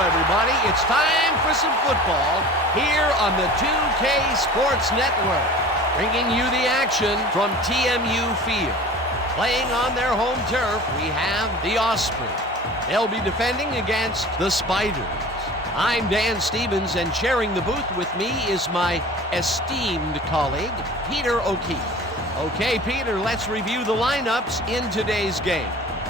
everybody. It's time for some football here on the 2K Sports Network. Bringing you the action from TMU Field. Playing on their home turf, we have the Osprey. They'll be defending against the Spiders. I'm Dan Stevens, and sharing the booth with me is my esteemed colleague, Peter O'Keefe. Okay, Peter, let's review the lineups in today's game.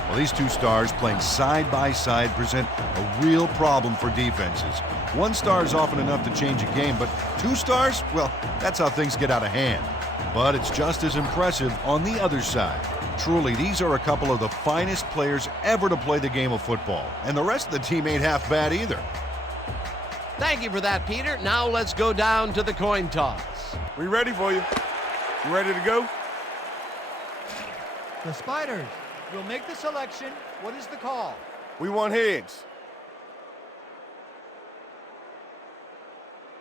Well, these two stars playing side by side present a real problem for defenses. One star is often enough to change a game, but two stars, well, that's how things get out of hand. But it's just as impressive on the other side. Truly, these are a couple of the finest players ever to play the game of football, and the rest of the team ain't half bad either. Thank you for that, Peter. Now let's go down to the coin toss. We ready for you. You ready to go? The Spiders will make the selection. What is the call? We want heads.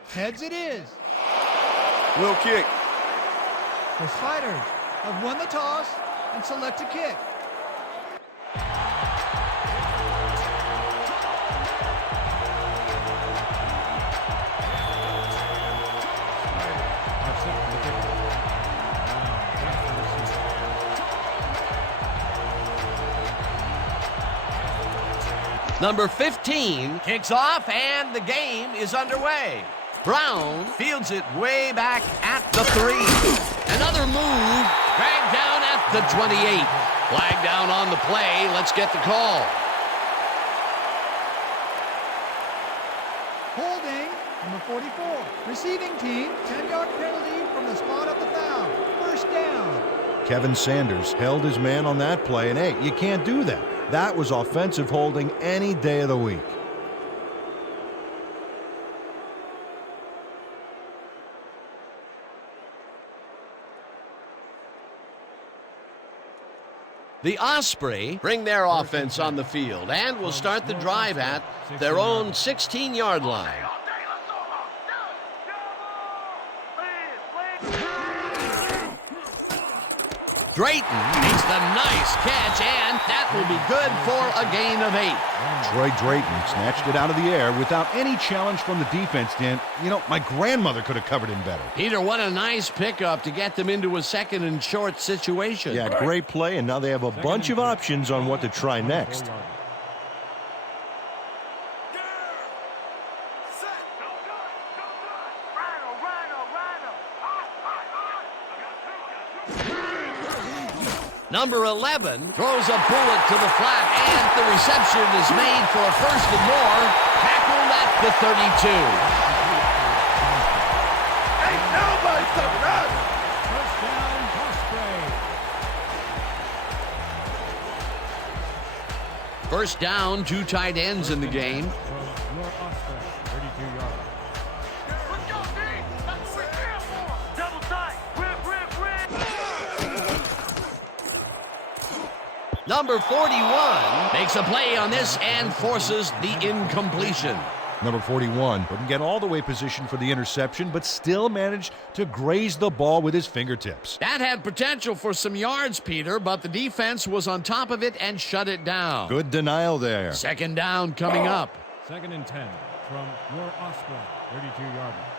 Heads it is. We'll kick. The Spiders have won the toss and select a kick. Number 15 kicks off, and the game is underway. Brown fields it way back at the 3. Another move, dragged down at the 28. Flag down on the play. Let's get the call. Holding, number 44. Receiving team, 10-yard penalty from the spot of the foul. First down. Kevin Sanders held his man on that play, and hey, you can't do that. That was offensive holding any day of the week. The Osprey bring their offense on the field and will start the drive at their own 16-yard line. Drayton makes the nice catch, and that will be good for a gain of 8. Troy Drayton snatched it out of the air without any challenge from the defense, Dan. You know, my grandmother could have covered him better. Peter, what a nice pickup to get them into a second and short situation. Yeah, great play, and now they have a bunch of options on what to try next. Number 11 throws a bullet to the flat, and the reception is made for a first and more. Tackled at the 32. Ain't nobody stopping us! First down, Osprey. First down, 2 tight ends in the game. From your Osprey, 32-yard. Let's go, D! That's what we're here for! Double tight! Rip! Number 41 makes a play on this and forces the incompletion. Number 41 couldn't get all the way positioned for the interception, but still managed to graze the ball with his fingertips. That had potential for some yards, Peter, but the defense was on top of it and shut it down. Good denial there. Second down coming up. Second and 10 from your Osprey, 32-yard line.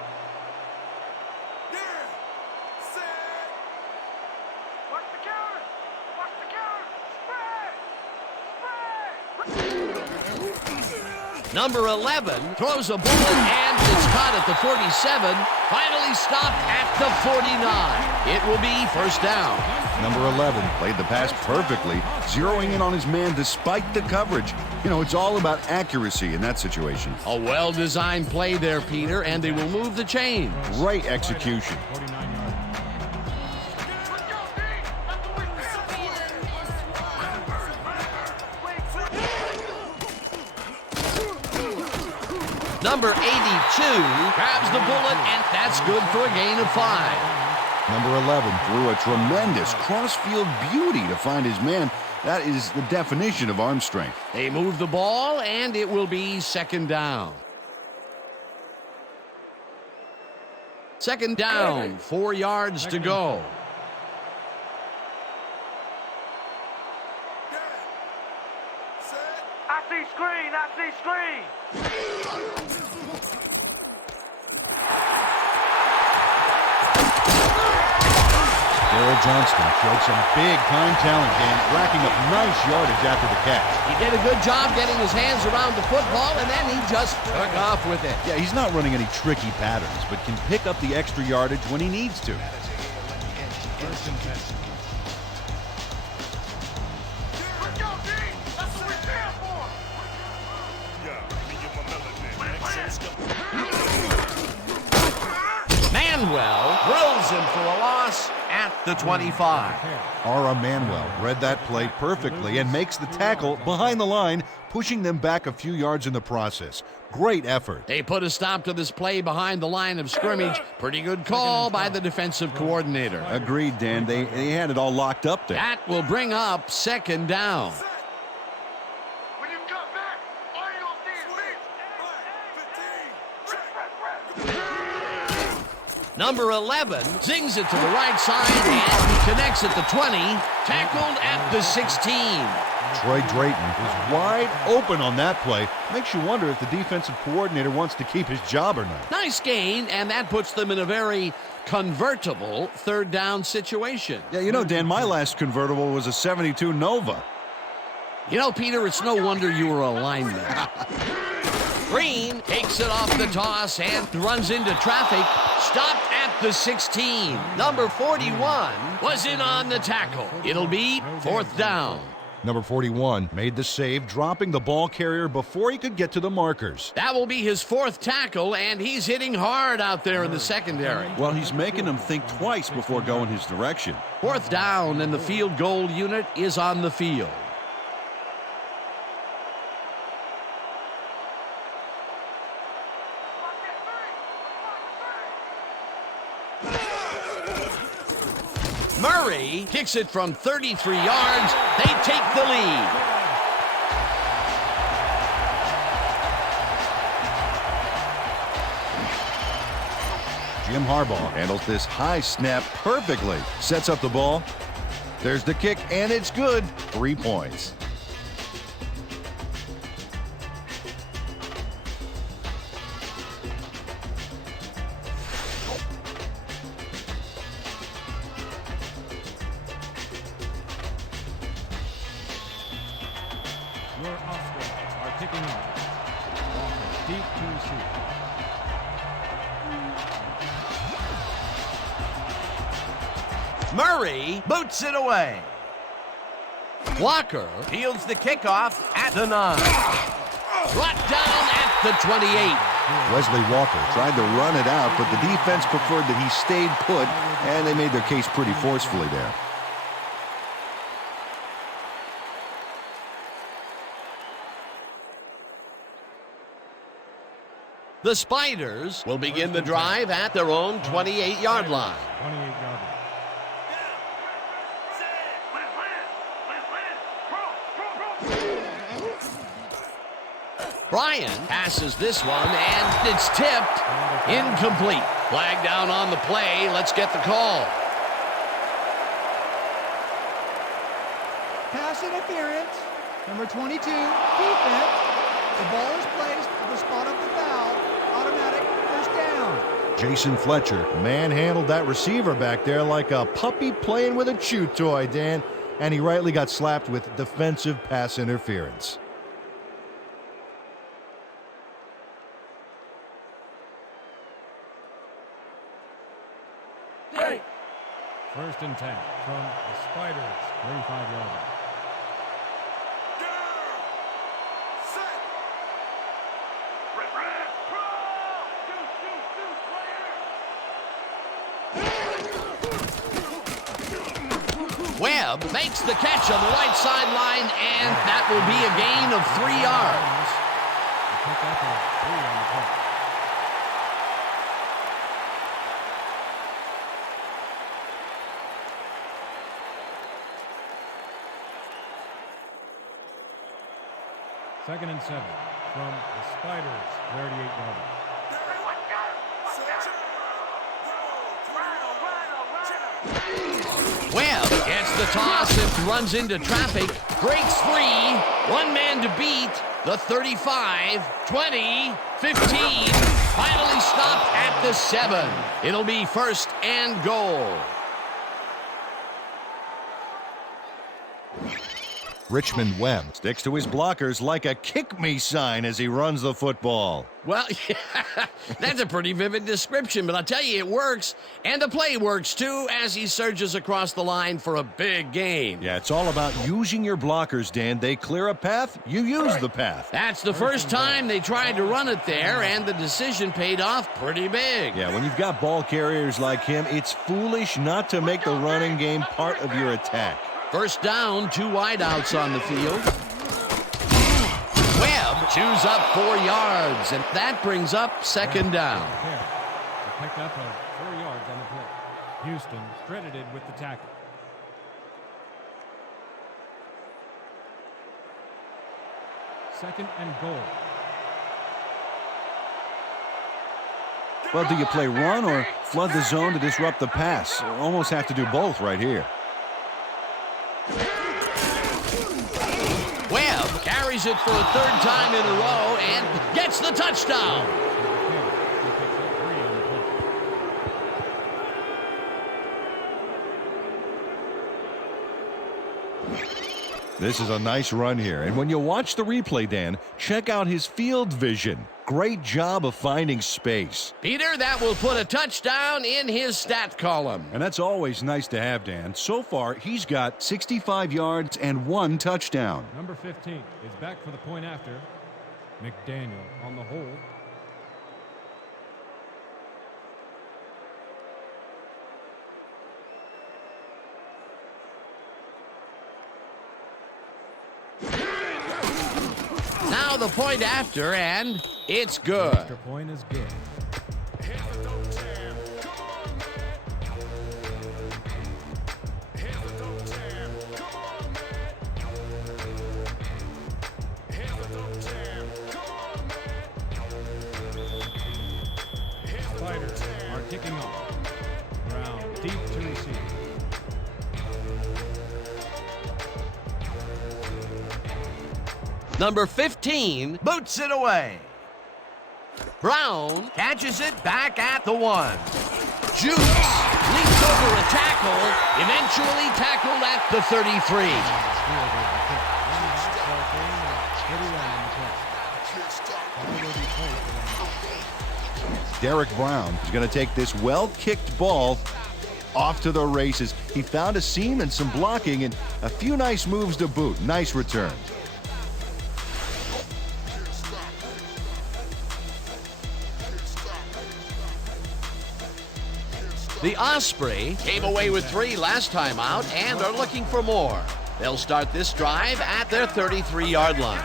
Number 11 throws a bullet, and it's caught at the 47. Finally stopped at the 49. It will be first down. Number 11 played the pass perfectly, zeroing in on his man despite the coverage. You know, it's all about accuracy in that situation. A well-designed play there, Peter, and they will move the chains. Great execution. 49-yard. Number 82 grabs the bullet, and that's good for a gain of 5. Number 11 threw a tremendous cross-field beauty to find his man. That is the definition of arm strength. They move the ball, and it will be second down. Second down, 4 yards to go. I see screen. I see screen. Daryl Johnston showed some big-time talent, Dan, racking up nice yardage after the catch. He did a good job getting his hands around the football, and then he just took off with it. Yeah, he's not running any tricky patterns, but can pick up the extra yardage when he needs to. First and 10. Let's go, D. That's what we're here for. Manuel drills him for a loss at the 25. Ara Manuel read that play perfectly and makes the tackle behind the line, pushing them back a few yards in the process. Great effort. They put a stop to this play behind the line of scrimmage. Pretty good call by the defensive coordinator. Agreed, Dan. They had it all locked up there. That will bring up second down. When you come back, all you gonna see is me. Number 11 zings it to the right side and he connects at the 20. Tackled at the 16. Troy Drayton is wide open on that play. Makes you wonder if the defensive coordinator wants to keep his job or not. Nice gain, and that puts them in a very convertible third down situation. Yeah, you know, Dan, my last convertible was a 72 Nova. You know, Peter, it's no wonder you were a lineman. Green takes it off the toss and runs into traffic. Stopped at the 16. Number 41 was in on the tackle. It'll be fourth down. Number 41 made the save, dropping the ball carrier before he could get to the markers. That will be his fourth tackle, and he's hitting hard out there in the secondary. Well, he's making them think twice before going his direction. Fourth down, and the field goal unit is on the field. Murray kicks it from 33 yards. They take the lead. Jim Harbaugh handles this high snap perfectly. Sets up the ball. There's the kick, and it's good. 3 points. Your Ospreys are kicking off. Walker deep to receive. Murray boots it away. Walker fields the kickoff at the 9. Brought down at the 28. Wesley Walker tried to run it out, but the defense preferred that he stayed put, and they made their case pretty forcefully there. The Spiders will begin the drive at their own 28-yard line. 28-yard line. Bryant passes this one, and it's tipped. Incomplete. Flag down on the play. Let's get the call. Pass interference. Number 22, defense. The ball is placed at the spot of the foul. Automatic first down. Jason Fletcher manhandled that receiver back there like a puppy playing with a chew toy, Dan, and he rightly got slapped with defensive pass interference. First and 10 from the Spiders, 35-yard line. Webb makes the catch on the right sideline, and that will be a gain of 3 yards. The pickup of 3 on the play. Second and 7 from the Spiders, 38-yard line. Webb gets the toss and runs into traffic. Breaks free. One man to beat. The 35, 20, 15. Finally stopped at the 7. It'll be first and goal. Richmond Webb. Sticks to his blockers like a kick me sign as he runs the football. Well, yeah, that's a pretty vivid description, but I'll tell you, it works. And the play works, too, as he surges across the line for a big gain. Yeah, it's all about using your blockers, Dan. They clear a path, you use the path. That's the first time they tried to run it there, and the decision paid off pretty big. Yeah, when you've got ball carriers like him, it's foolish not to make the running game part of your attack. First down, 2 wideouts on the field. Webb chews up 4 yards, and that brings up second down. He picked up 4 yards on the play. Houston credited with the tackle. Second and goal. Well, do you play run or flood the zone to disrupt the pass? Almost have to do both right here. Webb carries it for a 3rd time in a row and gets the touchdown. This is a nice run here. And when you watch the replay, Dan, check out his field vision. Great job of finding space. Peter, that will put a touchdown in his stat column. And that's always nice to have, Dan. So far, he's got 65 yards and 1 touchdown. Number 15 is back for the point after. McDaniel on the hold. Now the point after, and it's good. Extra point is good. Spiders are kicking off. Brown deep to receive. Number 15 boots it away. Brown catches it back at the 1. Juice leaps over a tackle, eventually tackled at the 33. Derek Brown is going to take this well-kicked ball off to the races. He found a seam and some blocking and a few nice moves to boot. Nice return. The Osprey came away with 3 last time out and are looking for more. They'll start this drive at their 33-yard line.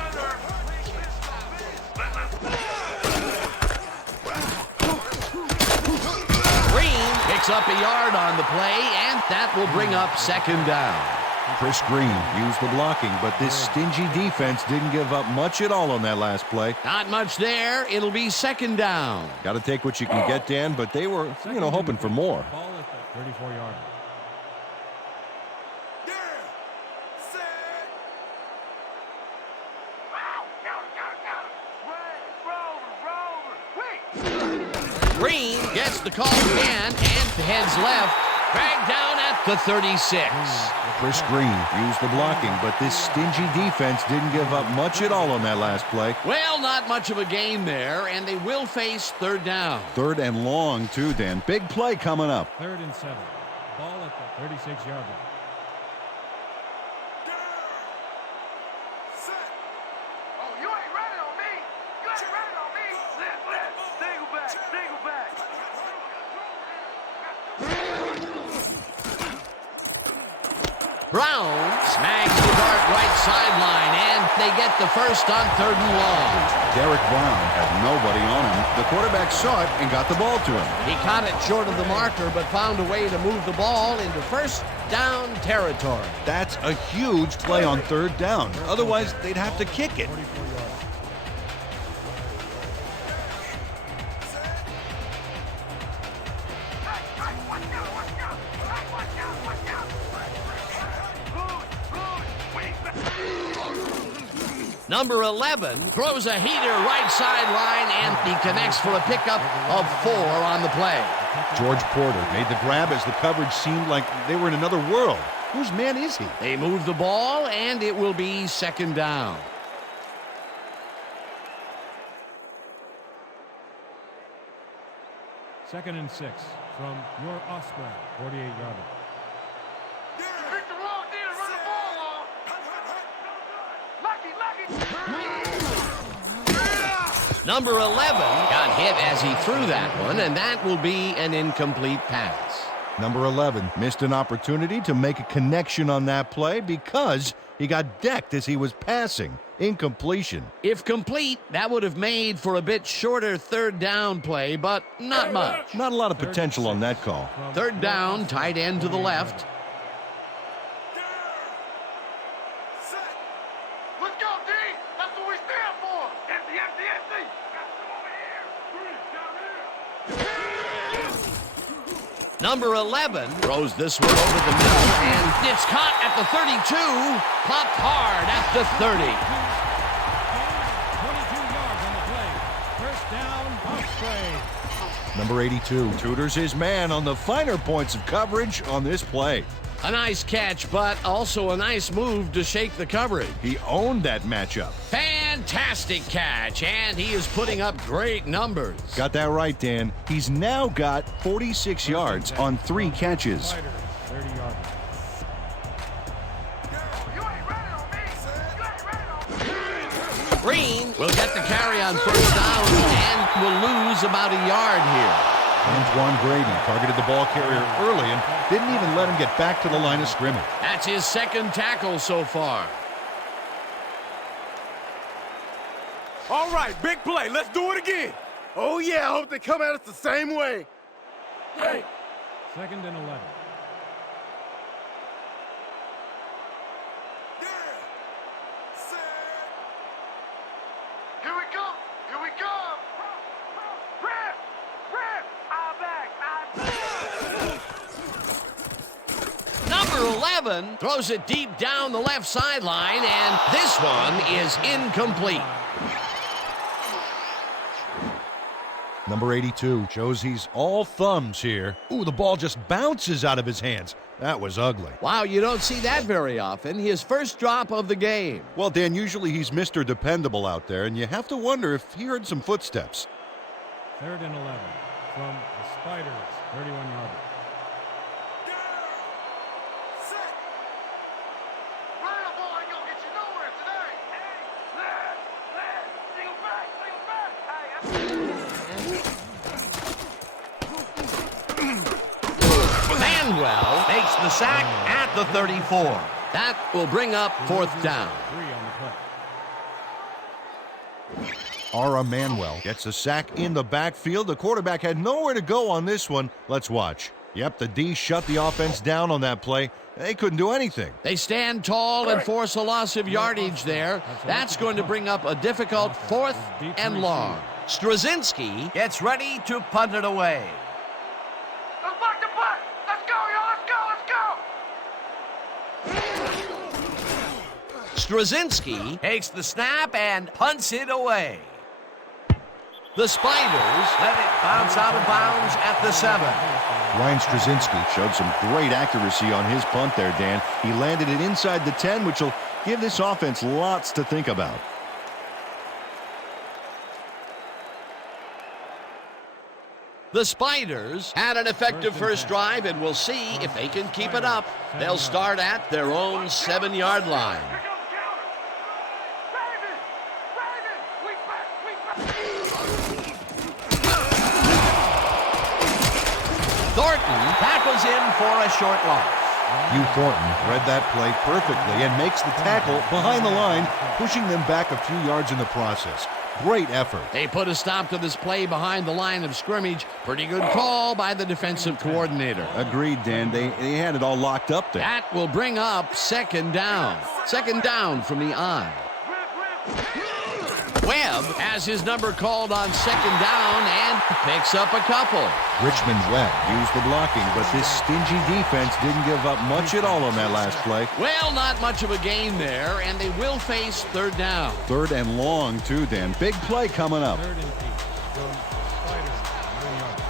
Green picks up a yard on the play, and that will bring up second down. Chris Green used the blocking, but this stingy defense didn't give up much at all on that last play. Not much there. It'll be second down. Got to take what you can get, Dan, but they were, hoping for more. Ball at the 34-yard line. Green gets the call again and heads left. Dragged down at the 36. Chris Green used the blocking, but this stingy defense didn't give up much at all on that last play. Well, not much of a gain there, and they will face third down. 3rd and long, too, Dan. Big play coming up. 3rd and 7. Ball at the 36-yard line. Oh, you ain't running on me. You ain't running on me. Let's. Single back. Single back. Brown snags the dart right sideline, and they get the first on 3rd and long. Derek Brown had nobody on him. The quarterback saw it and got the ball to him. He caught it short of the marker, but found a way to move the ball into first down territory. That's a huge play on 3rd down. Otherwise, they'd have to kick it. 44 yards. Number 11 throws a heater right sideline, and he connects for a pickup of 4 on the play. George Porter made the grab as the coverage seemed like they were in another world. Whose man is he? They move the ball, and it will be second down. Second and 6 from your Osprey, 48-yarder. You picked the wrong D to run the ball on. Lucky. Number 11 got hit as he threw that one, and that will be an incomplete pass. Number 11 missed an opportunity to make a connection on that play because he got decked as he was passing. Incompletion. If complete, that would have made for a bit shorter third down play, but not much. Not a lot of potential on that call. Third down, tight end to the left. Let's go, D. That's what we stand for. Empty, empty, empty. Got some over here. Number 11 throws this one over the middle, and it's caught at the 32, popped hard at the 30. 22 yards on the play. First down, Osprey. Number 82 tutors his man on the finer points of coverage on this play. A nice catch, but also a nice move to shake the coverage. He owned that matchup. Fantastic catch, and he is putting up great numbers. Got that right, Dan. He's now got 46 yards on 3 catches. Spiders, 30-yarder. You ain't running on me. You ain't running on me. Green will get the carry on first down and will lose about a yard here. Antoine Grady targeted the ball carrier early and didn't even let him get back to the line of scrimmage. That's his second tackle so far. All right, big play. Let's do it again. Oh, yeah. I hope they come at us the same way. Hey. Second and 11. Here we come. Here we come. Rip. Rip. I'm back. Number 11 throws it deep down the left sideline, and this one is incomplete. Number 82 shows he's all thumbs here. Ooh, the ball just bounces out of his hands. That was ugly. Wow, you don't see that very often. His first drop of the game. Well, Dan, usually he's Mr. Dependable out there, and you have to wonder if he heard some footsteps. Third and 11 from the Spiders, 31-yarder. Running the ball ain't gonna get you nowhere today. Hey, left, single back. Manuel makes the sack at the 34. That will bring up fourth down. 3 on the play. Ara Manuel gets a sack in the backfield. The quarterback had nowhere to go on this one. Let's watch. Yep, the D shut the offense down on that play. They couldn't do anything. They stand tall and force a loss of yardage there. That's going to bring up a difficult fourth and long. Straczynski gets ready to punt it away. Let's back the punt. Let's go, y'all. Let's go. Straczynski takes the snap and punts it away. The Spiders let it bounce out of bounds at the 7. Ryan Straczynski showed some great accuracy on his punt there, Dan. He landed it inside the 10, which will give this offense lots to think about. The Spiders had an effective first drive, and we'll see if they can keep it up. They'll start at their own 7-yard line. Here comes counter. Raven, we back. Thornton tackles in for a short loss. Hugh Thornton read that play perfectly and makes the tackle behind the line, pushing them back a few yards in the process. Great effort. They put a stop to this play behind the line of scrimmage. Pretty good call by the defensive coordinator. Agreed, Dan. They had it all locked up there. That will bring up second down. Second down from the I. Webb has his number called on second down and picks up a couple. Richmond Webb used the blocking, but this stingy defense didn't give up much at all on that last play. Well, not much of a gain there, and they will face third down. Third and long, too, Dan. Big play coming up. Third and 8 from Spiders, 9 yards.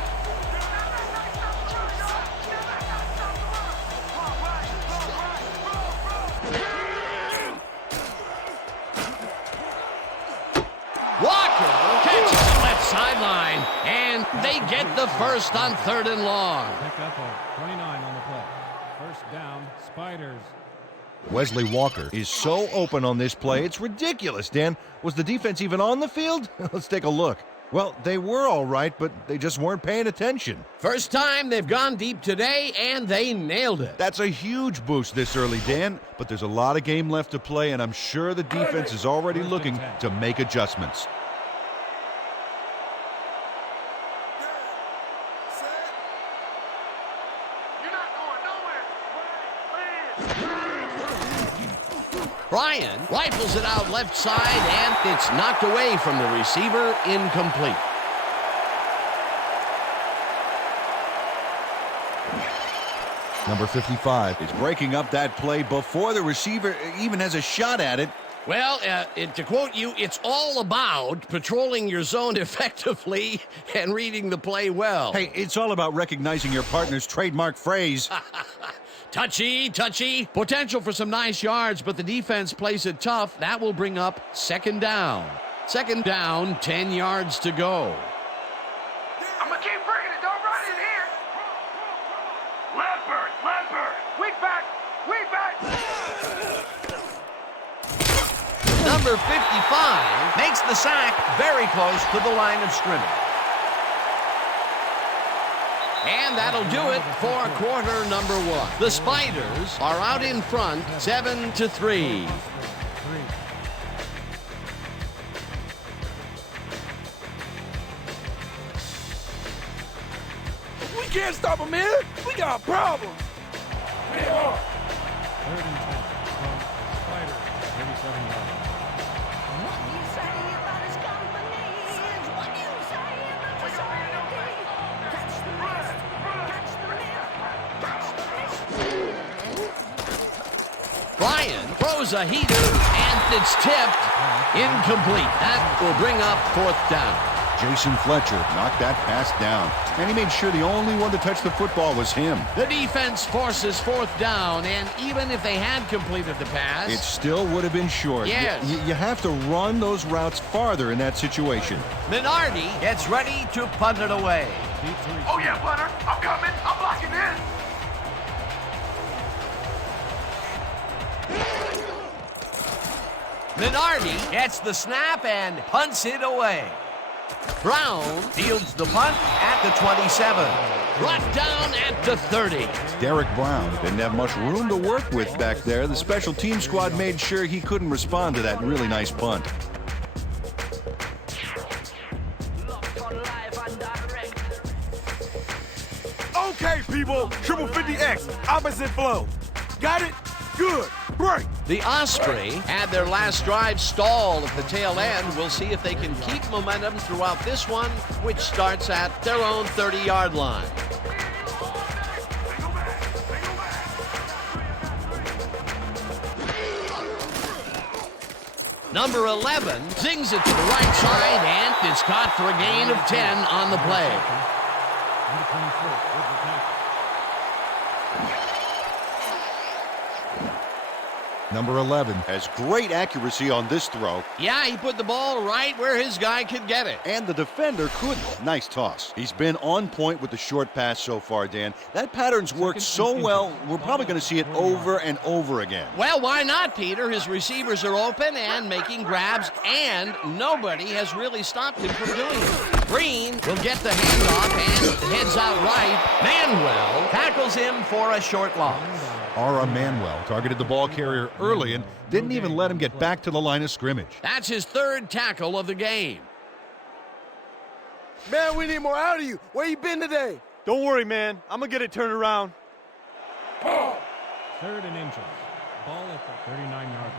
Walker catches the left sideline, and they get the first on third and long. Pick up a 29 on the play. First down, Spiders. Wesley Walker is so open on this play, it's ridiculous, Dan. Was the defense even on the field? Let's take a look. Well, they were all right, but they just weren't paying attention. First time they've gone deep today, and they nailed it. That's a huge boost this early, Dan, but there's a lot of game left to play, and I'm sure the defense is already looking to make adjustments. Bryan rifles it out left side, and it's knocked away from the receiver, incomplete. Number 55 is breaking up that play before the receiver even has a shot at it. Well, to quote you, it's all about patrolling your zone effectively and reading the play well. Hey, it's all about recognizing your partner's trademark phrase. Touchy, touchy. Potential for some nice yards, but the defense plays it tough. That will bring up second down. Second down, 10 yards to go. I'm gonna keep bringing it. Don't run in here. Leopard. Weak back. Number 55 makes the sack very close to the line of scrimmage. And that'll do it for quarter number one. The Spiders are out in front, 7-3. We can't stop him, man. We got problems. Third and 10 from Spiders, 37 yards. Bryan throws a heater, and it's tipped. Incomplete. That will bring up fourth down. Jason Fletcher knocked that pass down, and he made sure the only one to touch the football was him. The defense forces fourth down, and even if they had completed the pass, It still would have been short. Yes. You have to run those routes farther in that situation. Minardi gets ready to punt it away. Oh, yeah, punter. I'm coming. I'm blocking this. Minardi gets the snap and punts it away. Brown fields the punt at the 27. Brought down at the 30. Derek Brown didn't have much room to work with back there. The special team squad made sure he couldn't respond to that really nice punt. Okay, people. Triple 50X. Opposite flow. Got it? Good. Break. The Osprey had their last drive stalled at the tail end. We'll see if they can keep momentum throughout this one, which starts at their own 30-yard line. Number 11 zings it to the right side, and it's caught for a gain of 10 on the play. Number 24 with the tackle. Number 11 has great accuracy on this throw, Yeah, he put the ball right where his guy could get it. and the defender couldn't. Nice toss. He's been on point with the short pass so far, Dan. That pattern's worked so well, we're probably going to see it over and over again. Well, why not, Peter? His receivers are open and making grabs, and nobody has really stopped him from doing it. Green will get the handoff and heads out right. Manuel tackles him for a short loss. Ara Manuel targeted the ball carrier early and didn't even let him get back to the line of scrimmage. That's his third tackle of the game. Man, we need more out of you. Where you been today? Don't worry, man. I'm going to get it turned around. Third and inches. Ball at the 39-yard line.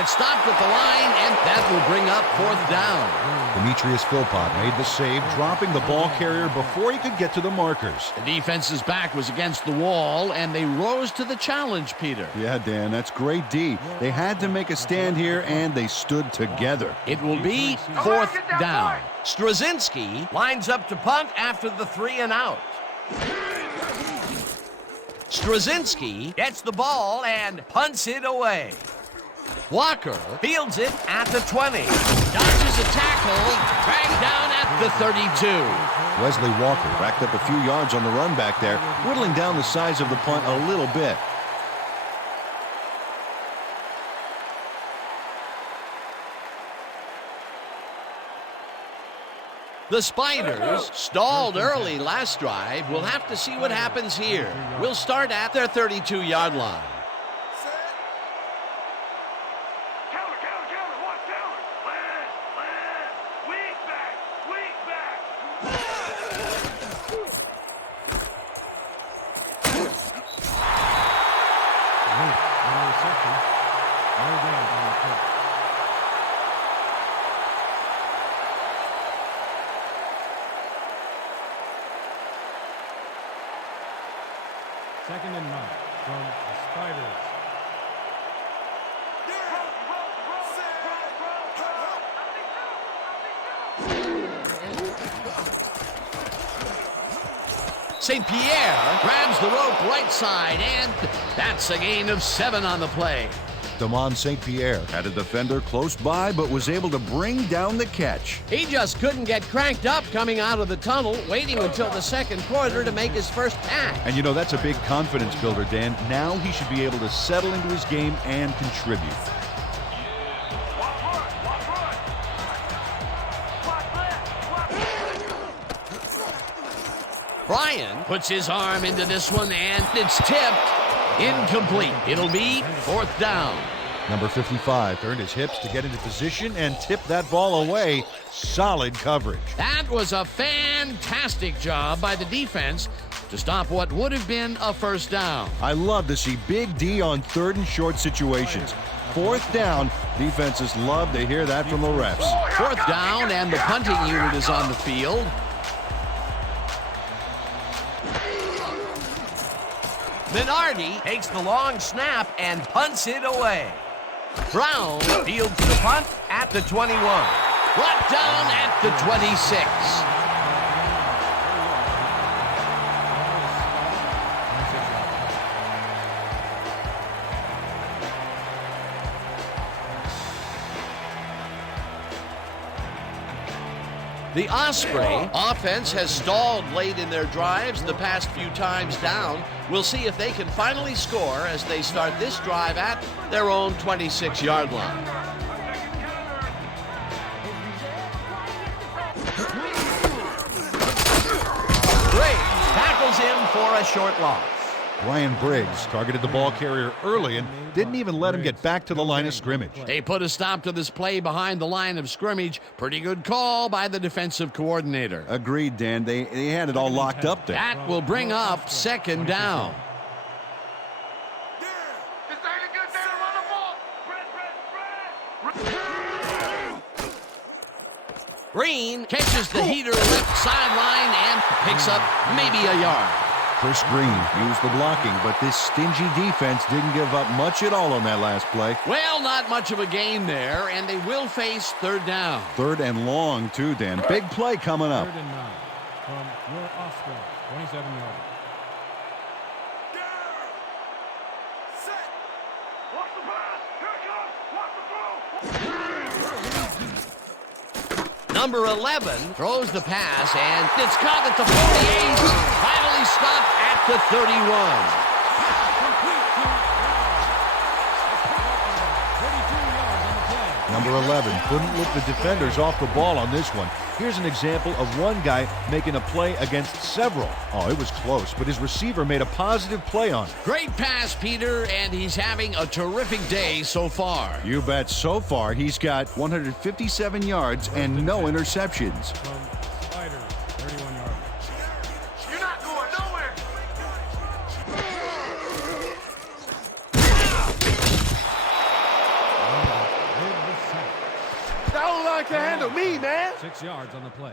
gets stopped at the line, and that will bring up 4th down. Demetrius Philpott made the save, dropping the ball carrier before he could get to the markers. The defense's back was against the wall, and they rose to the challenge, Peter. Yeah, Dan, that's great D. They had to make a stand here, and they stood together. It will be 4th down. Straczynski lines up to punt after the 3 and out. Straczynski gets the ball and punts it away. Walker fields it at the 20. Dodges a tackle, dragged down at the 32. Wesley Walker racked up a few yards on the run back there, whittling down the size of the punt a little bit. The Spiders, stalled early last drive, will have to see what happens here. We'll start at their 32-yard line. Second and 9 from the Spiders. St. Pierre grabs the rope right side, and that's a gain of 7 on the play. Damon St. Pierre had a defender close by, but was able to bring down the catch. He just couldn't get cranked up coming out of the tunnel, waiting until the second quarter to make his first pass. And you know, that's a big confidence builder, Dan. Now he should be able to settle into his game and contribute. Bryan puts his arm into this one, and it's tipped. Incomplete. It'll be 4th down. Number 55 turned his hips to get into position and tip that ball away. Solid coverage. That was a fantastic job by the defense to stop what would have been a first down. I love to see Big D on 3rd and short situations. 4th down, defenses love to hear that from the refs. 4th down, and the punting unit is on the field. Minardi takes the long snap and punts it away. Brown fields the punt at the 21. Brought down at the 26. The Osprey offense has stalled late in their drives the past few times down. We'll see if they can finally score as they start this drive at their own 26-yard line. Briggs tackles him for a short loss. Brian Briggs targeted the ball carrier early and didn't even let him get back to the line of scrimmage. They put a stop to this play behind the line of scrimmage. Pretty good call by the defensive coordinator. Agreed, Dan. They had it all locked up there. That will bring up 2nd down. Green catches the heater left sideline and picks up maybe a yard. Chris Green used the blocking, but this stingy defense didn't give up much at all on that last play. Well, not much of a gain there, and they will face 3rd down. 3rd and long, too, Dan. Big play coming up. 3rd and 9 from your Osprey, 27 yards. Number 11 throws the pass, and it's caught at the 48. Finally stopped at the 31. Number 11 couldn't lift the defenders off the ball on this one. Here's an example of one guy making a play against several. Oh, it was close, but his receiver made a positive play on it. Great pass, Peter, and he's having a terrific day so far. You bet. So far, he's got 157 yards and no interceptions. From Spiders, 31 yards. You're not going nowhere. to me, man. 6 yards on the play.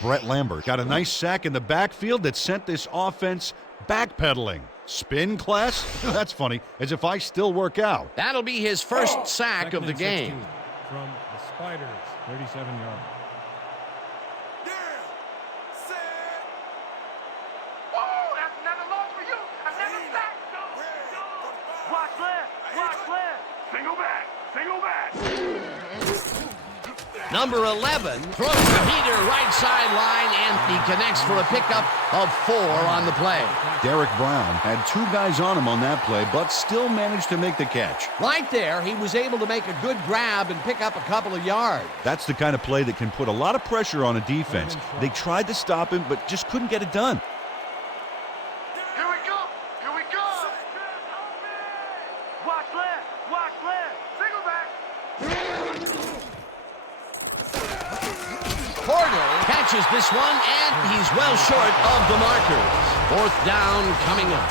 Brett Lambert got a nice sack in the backfield that sent this offense backpedaling. Spin class? That's funny, as if I still work out. That'll be his first sack Second of the and game. 16 from the Spiders, 37 yards. Yeah. Set. Oh, that's another loss for you. Another sack. Watch left. Watch left. Single back. Single back. Number 11 throws to Peter, right sideline, and he connects for a pickup of 4 on the play. Derek Brown had 2 guys on him on that play, but still managed to make the catch. Right there, he was able to make a good grab and pick up a couple of yards. That's the kind of play that can put a lot of pressure on a defense. They tried to stop him, but just couldn't get it done. Here we go. Here we go. Watch left. Watch left. Single back. Porter catches this one, and he's well short of the markers. 4th down coming up.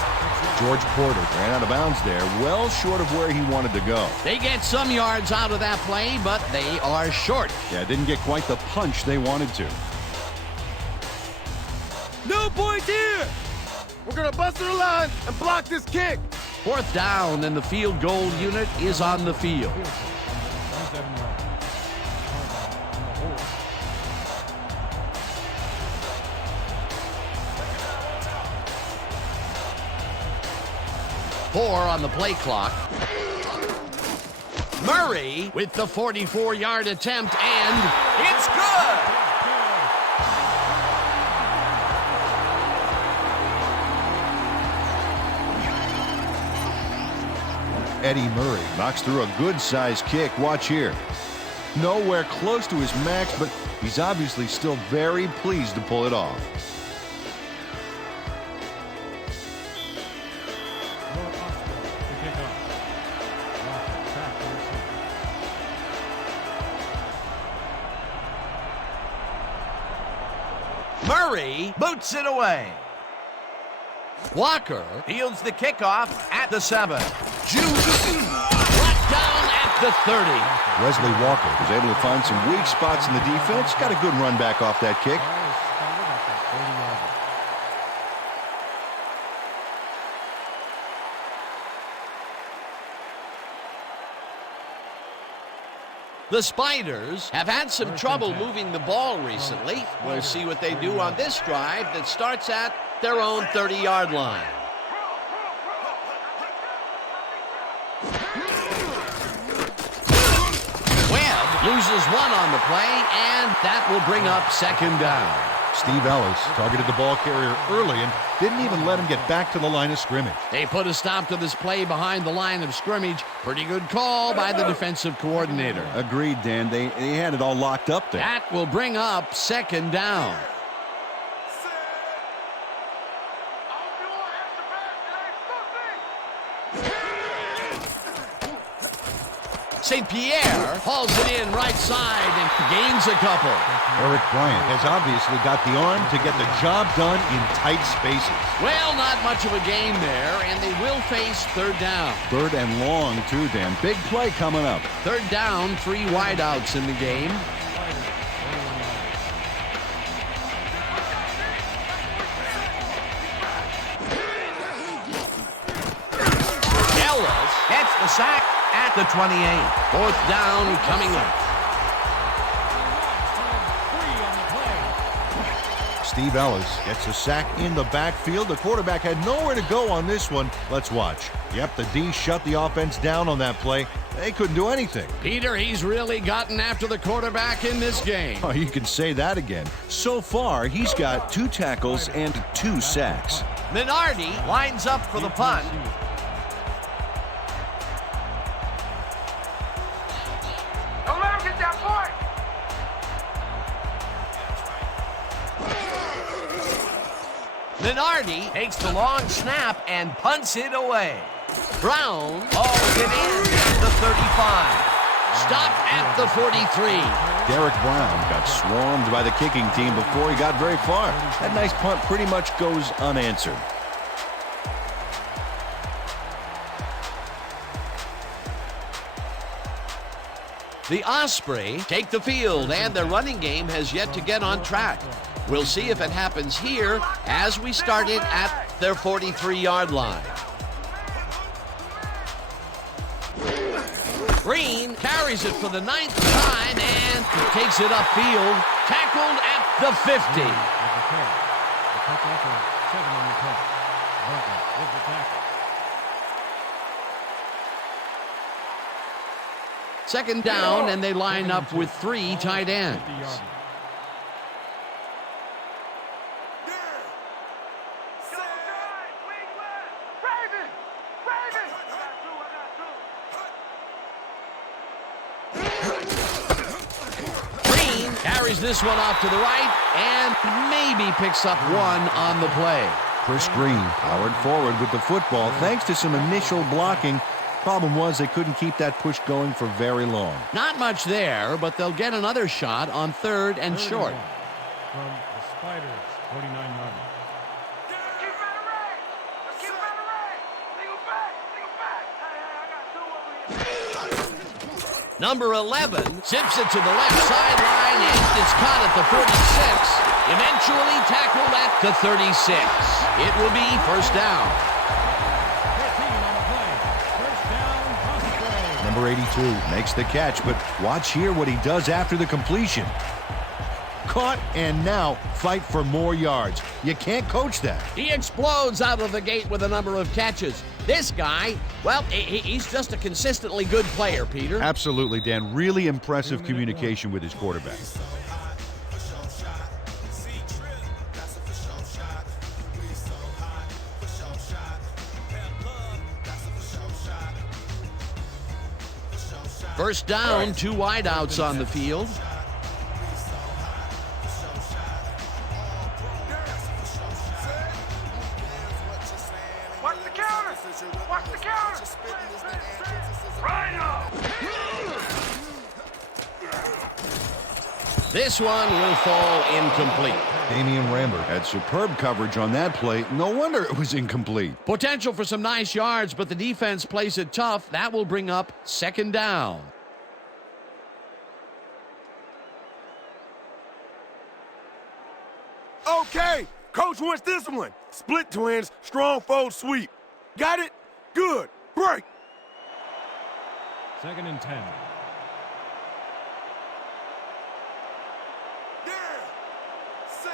George Porter ran out of bounds there, well short of where he wanted to go. They get some yards out of that play, but they are short. Yeah, didn't get quite the punch they wanted to. No points here. We're going to bust to the line and block this kick. 4th down, and the field goal unit is on the field. 27 yards. 4 on the play clock. Murray with the 44-yard attempt, and it's good! Eddie Murray knocks through a good-sized kick. Watch here. Nowhere close to his max, but he's obviously still very pleased to pull it off. Murray boots it away. Walker fields the kickoff at the 7. Brought down at the 30. Wesley Walker was able to find some weak spots in the defense. Got a good run back off that kick. The Spiders have had some trouble moving the ball recently. We'll see what they do on this drive that starts at their own 30-yard line. Webb loses 1 on the play, and that will bring up 2nd down. Steve Ellis targeted the ball carrier early and didn't even let him get back to the line of scrimmage. They put a stop to this play behind the line of scrimmage. Pretty good call by the defensive coordinator. Agreed, Dan. They had it all locked up there. That will bring up 2nd down. St. Pierre hauls it in right side and gains a couple. Eric Bryant has obviously got the arm to get the job done in tight spaces. Well, not much of a gain there, and they will face 3rd down. 3rd and long, too, Dan. Big play coming up. 3rd down, 3 wideouts in the game. Ellis gets the sack at the 28. 4th down coming up. Steve Ellis gets a sack in the backfield. The quarterback had nowhere to go on this one. Let's watch. Yep, the D shut the offense down on that play. They couldn't do anything. Peter, he's really gotten after the quarterback in this game. Oh, you can say that again. So far, he's got 2 tackles and 2 sacks. Minardi lines up for the punt. Don't let him get that point. Minardi takes the long snap and punts it away. Brown hauls it in at the 35. Stopped at the 43. Derek Brown got swarmed by the kicking team before he got very far. That nice punt pretty much goes unanswered. The Osprey take the field, and their running game has yet to get on track. We'll see if it happens here as we start it at their 43-yard line. Green carries it for the 9th time and takes it upfield, tackled at the 50. The pickup of 7 on the play. Burton with the tackle. Second down, and they line up with 3 tight ends. Green carries this one off to the right and maybe picks up 1 on the play. Chris Green powered forward with the football thanks to some initial blocking. Problem was they couldn't keep that push going for very long. Not much there, but they'll get another shot on 3rd and short. From the Spiders, 49-yard. Keep him out of range. Let's keep him out of range. Single back. Single back. Hey, I got 2 over here. Number 11 zips it to the left sideline, and it's caught at the 46. Eventually tackled at the 36. It will be first down. 13 on the play. First down, Osprey. Number 82 makes the catch, but watch here what he does after the completion. Caught and now fight for more yards. You can't coach that. He explodes out of the gate with a number of catches. This guy, well, he's just a consistently good player, Peter. Absolutely, Dan. Really impressive communication with his quarterback. First down, 2 wideouts on the field. Watch the counter. Watch the counter. Right up. This one will fall incomplete. Damian Rambert had superb coverage on that play. No wonder it was incomplete. Potential for some nice yards, but the defense plays it tough. That will bring up second down. Okay, coach wants this one. Split twins, strong fold sweep. Got it? Good. Break. 2nd and 10. Yeah. Set.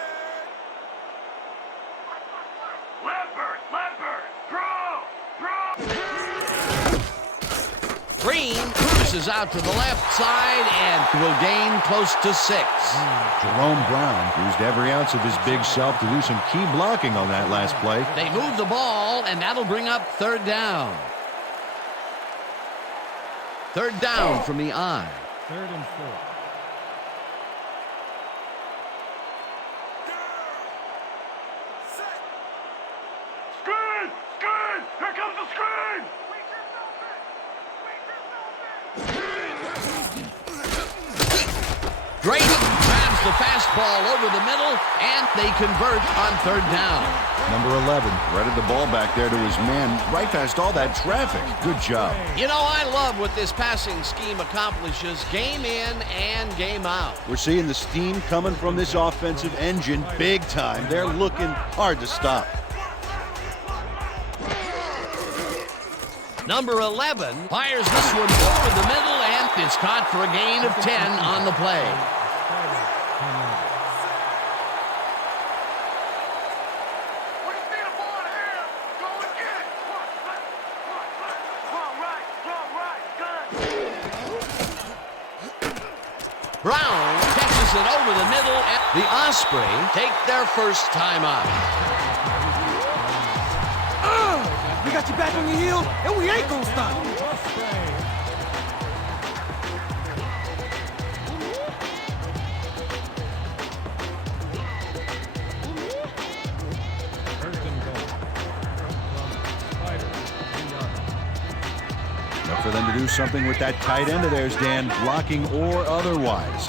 Leopard. Throw. Green cruises out to the left side and will gain close to 6. Jerome Brown used every ounce of his big self to do some key blocking on that last play. They move the ball, and that'll bring up 3rd down. 3rd down from the I. 3rd and 4. Screen. Here comes the screen. Drake grabs the fastball over the middle, and they convert on 3rd down. Number 11 threaded the ball back there to his man right past all that traffic. Good job. You know, I love what this passing scheme accomplishes, game in and game out. We're seeing the steam coming from this offensive engine big time. They're looking hard to stop. Number 11 fires this one over the middle, and it's caught for a gain of 10 on the play. When you see the ball in the air, go and get it. Strong right. Good. Brown catches it over the middle, and the Osprey take their first time out. We got you back on your heels, and we ain't gonna stop. First and goal. From Spiders, 3-yard. Enough for them to do something with that tight end of theirs, Dan, blocking or otherwise.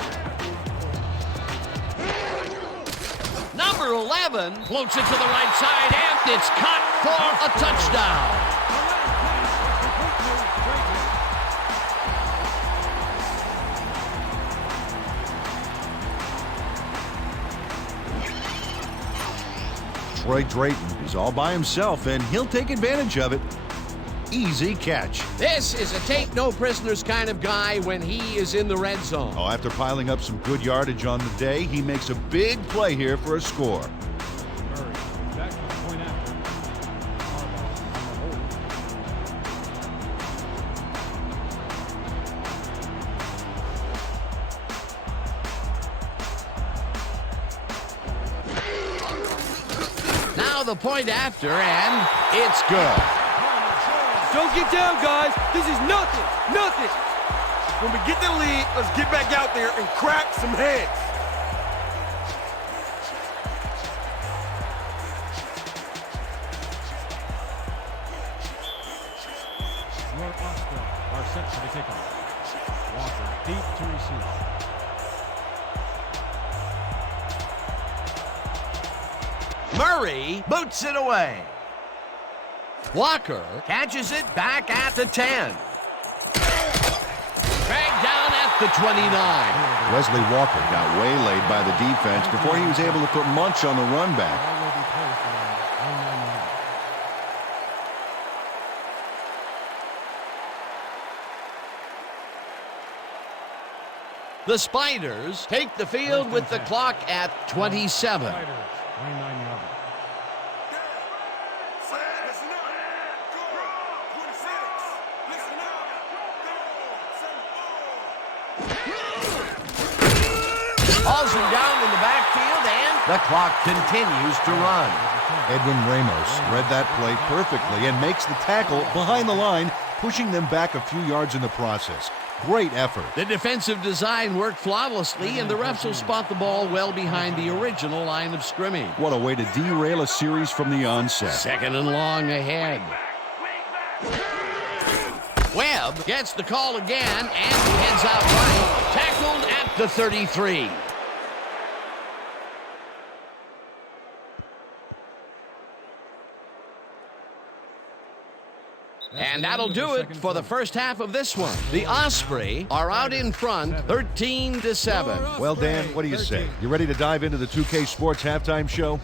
Number 11 floats it to the right side, and it's caught for a touchdown. Troy Drayton is all by himself, and he'll take advantage of it. Easy catch. This is a take-no-prisoners kind of guy when he is in the red zone. Oh, after piling up some good yardage on the day, he makes a big play here for a score. Murray back to the point after. Harbaugh on the hold. Now the point after, and it's good. Don't get down, guys. This is nothing. Nothing. When we get the lead, let's get back out there and crack some heads. Your Oscar are set for the kickoff. Walker deep to receive. Murray boots it away. Walker catches it back at the 10. Dragged down at the 29. Wesley Walker got waylaid by the defense before he was able to put much on the run back. Ball will be placed around 29 yards. The Spiders take the field with the clock at 27. Spiders, 29 yards. Listen up. Go. 26. Listen up. Hauls him down in the backfield, and the clock continues to run. Edwin Ramos read that play perfectly and makes the tackle behind the line, pushing them back a few yards in the process. Great effort. The defensive design worked flawlessly, and the refs will spot the ball well behind the original line of scrimmage. What a way to derail a series from the onset. Second and long ahead. Webb gets the call again and heads out right. Tackled at the 33. And that'll do it for the first half of this one. The Osprey are out in front, 13-7. Well, Dan, what do you say? You ready to dive into the 2K Sports halftime show?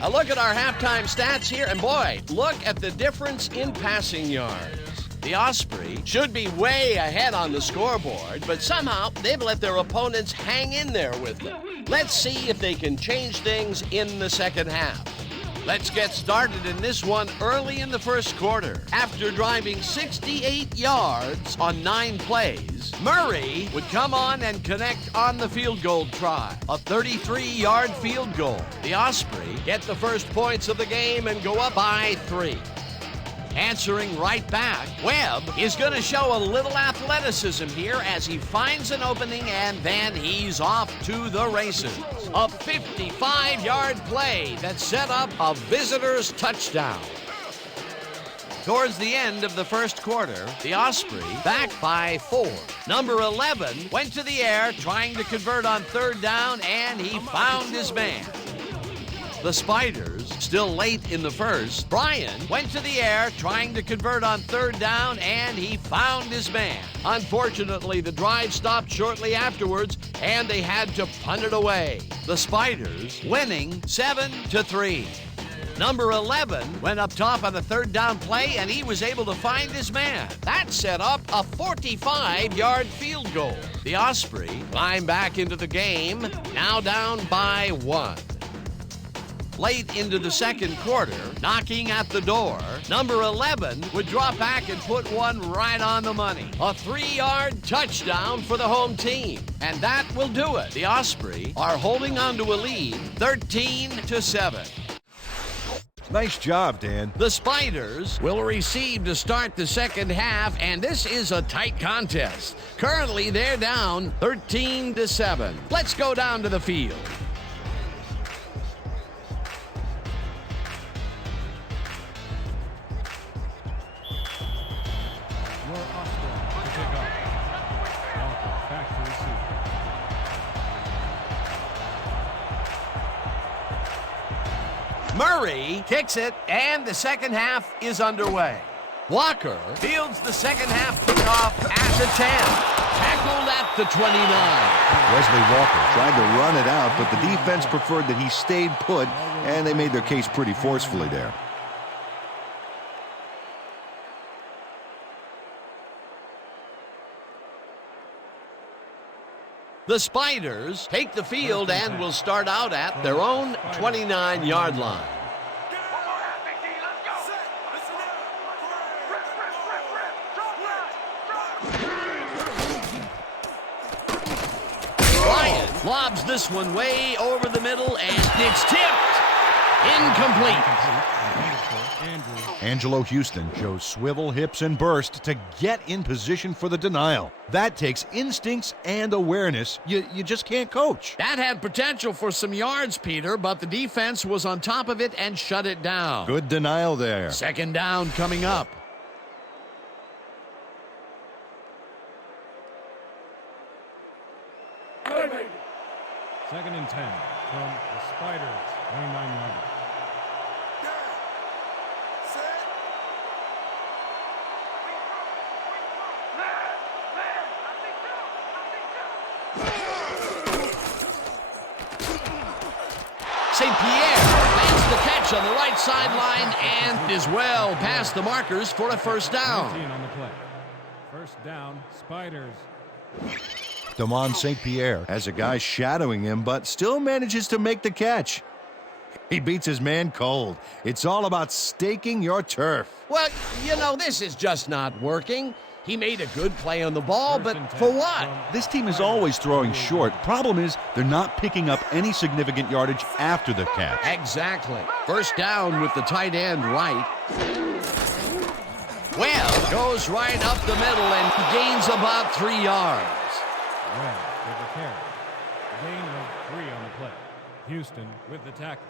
A look at our halftime stats here, and boy, look at the difference in passing yards. The Osprey should be way ahead on the scoreboard, but somehow they've let their opponents hang in there with them. Let's see if they can change things in the second half. Let's get started in this one early in the first quarter. After driving 68 yards on 9 plays, Murray would come on and connect on the field goal try. A 33-yard field goal. The Osprey get the first points of the game and go up by 3. Answering right back, Webb is going to show a little athleticism here as he finds an opening, and then he's off to the races. A 55-yard play that set up a visitor's touchdown. Towards the end of the first quarter, the Osprey back by 4. Number 11 went to the air trying to convert on third down, and he found his man. The Spiders, still late in the first, Brian went to the air trying to convert on third down, and he found his man. Unfortunately, the drive stopped shortly afterwards, and they had to punt it away. The Spiders winning 7-3. Number 11 went up top on the third down play, and he was able to find his man. That set up a 45-yard field goal. The Osprey climbed back into the game, now down by 1. Late into the second quarter, knocking at the door, number 11 would drop back and put one right on the money. A 3-yard touchdown for the home team. And that will do it. The Osprey are holding on to a lead, 13-7. Nice job, Dan. The Spiders will receive to start the second half, and this is a tight contest. Currently, they're down 13-7. Let's go down to the field. Your Oscar to pick up. Walker back to receive. Murray kicks it, and the second half is underway. Walker fields the second half kickoff at the 10. Tackled tackled at the 29. Wesley Walker tried to run it out, but the defense preferred that he stayed put, and they made their case pretty forcefully there. The Spiders take the field and will start out at their own 29-yard line. One more half, Big D. Let's go. Listen up. Rip, rip, rip, rip. Drop back. Bryant lobs this one way over the middle, and it's tipped. Incomplete. Angelo Houston shows swivel, hips, and burst to get in position for the denial. That takes instincts and awareness you just can't coach. That had potential for some yards, Peter, but the defense was on top of it and shut it down. Good denial there. Second down coming up. Second and 10 from the Spiders, 29-yard line. St. Pierre lands the catch on the right sideline and is well past the markers for a first down. 19 on the play. First down, Spiders. Damon St. Pierre Has a guy shadowing him, but still manages to make the catch. He beats his man cold. It's all about staking your turf. Well, you know, this is just not working. He made a good play on the ball, but for what? This team is always throwing short. Problem is, they're not picking up any significant yardage after the catch. Exactly. First down with the tight end right. Well, goes right up the middle and gains about 3 yards. Red with the carry. Gain of 3 on the play. Houston with the tackle.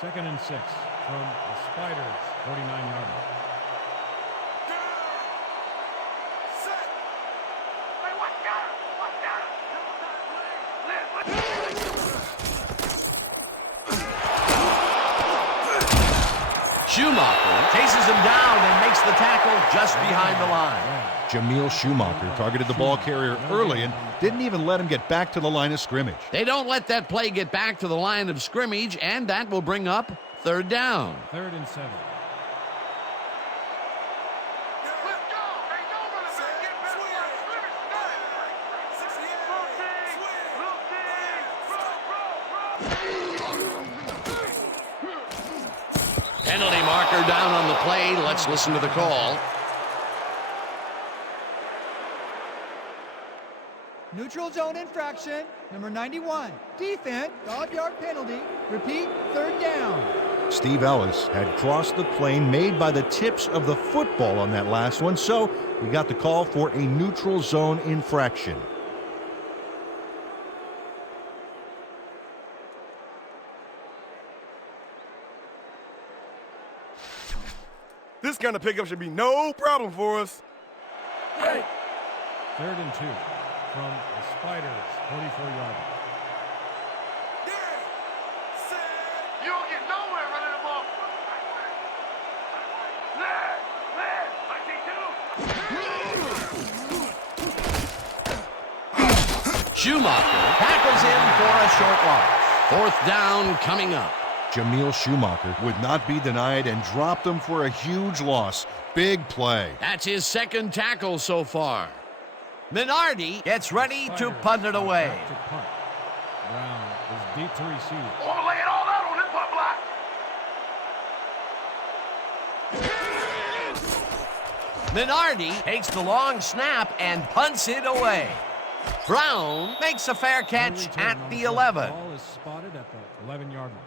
Second and 6 from the Spiders, 49-yard line. Hey, watch out! Watch out! Schumacher chases him down and makes the tackle just behind the line. Jameel Schumacher targeted the ball carrier early and didn't even let him get back to the line of scrimmage. They don't let that play get back to the line of scrimmage, and that will bring up third down. Third and 7. Let's go! Ain't over the man. Get back to Penalty marker down on the play. Let's listen to the call. Neutral zone infraction, number 91. Defense, 5-yard penalty. Repeat, third down. Steve Ellis had crossed the plane made by the tips of the football on that last one, so we got the call for a neutral zone infraction. This kind of pickup should be no problem for us. Hey! Third and 2 from the Spiders, 44-yard line. You don't get nowhere running the ball. Schumacher tackles him for a short loss. Fourth down coming up. Jameel Schumacher would not be denied and dropped him for a huge loss. Big play. That's his second tackle so far. Minardi gets ready to punt it away. To punt. Brown is deep to receive. Oh, lay it all out on this punt block. Minardi takes the long snap and punts it away. Brown makes a fair catch at the 11. The ball is spotted at the 11-yard line.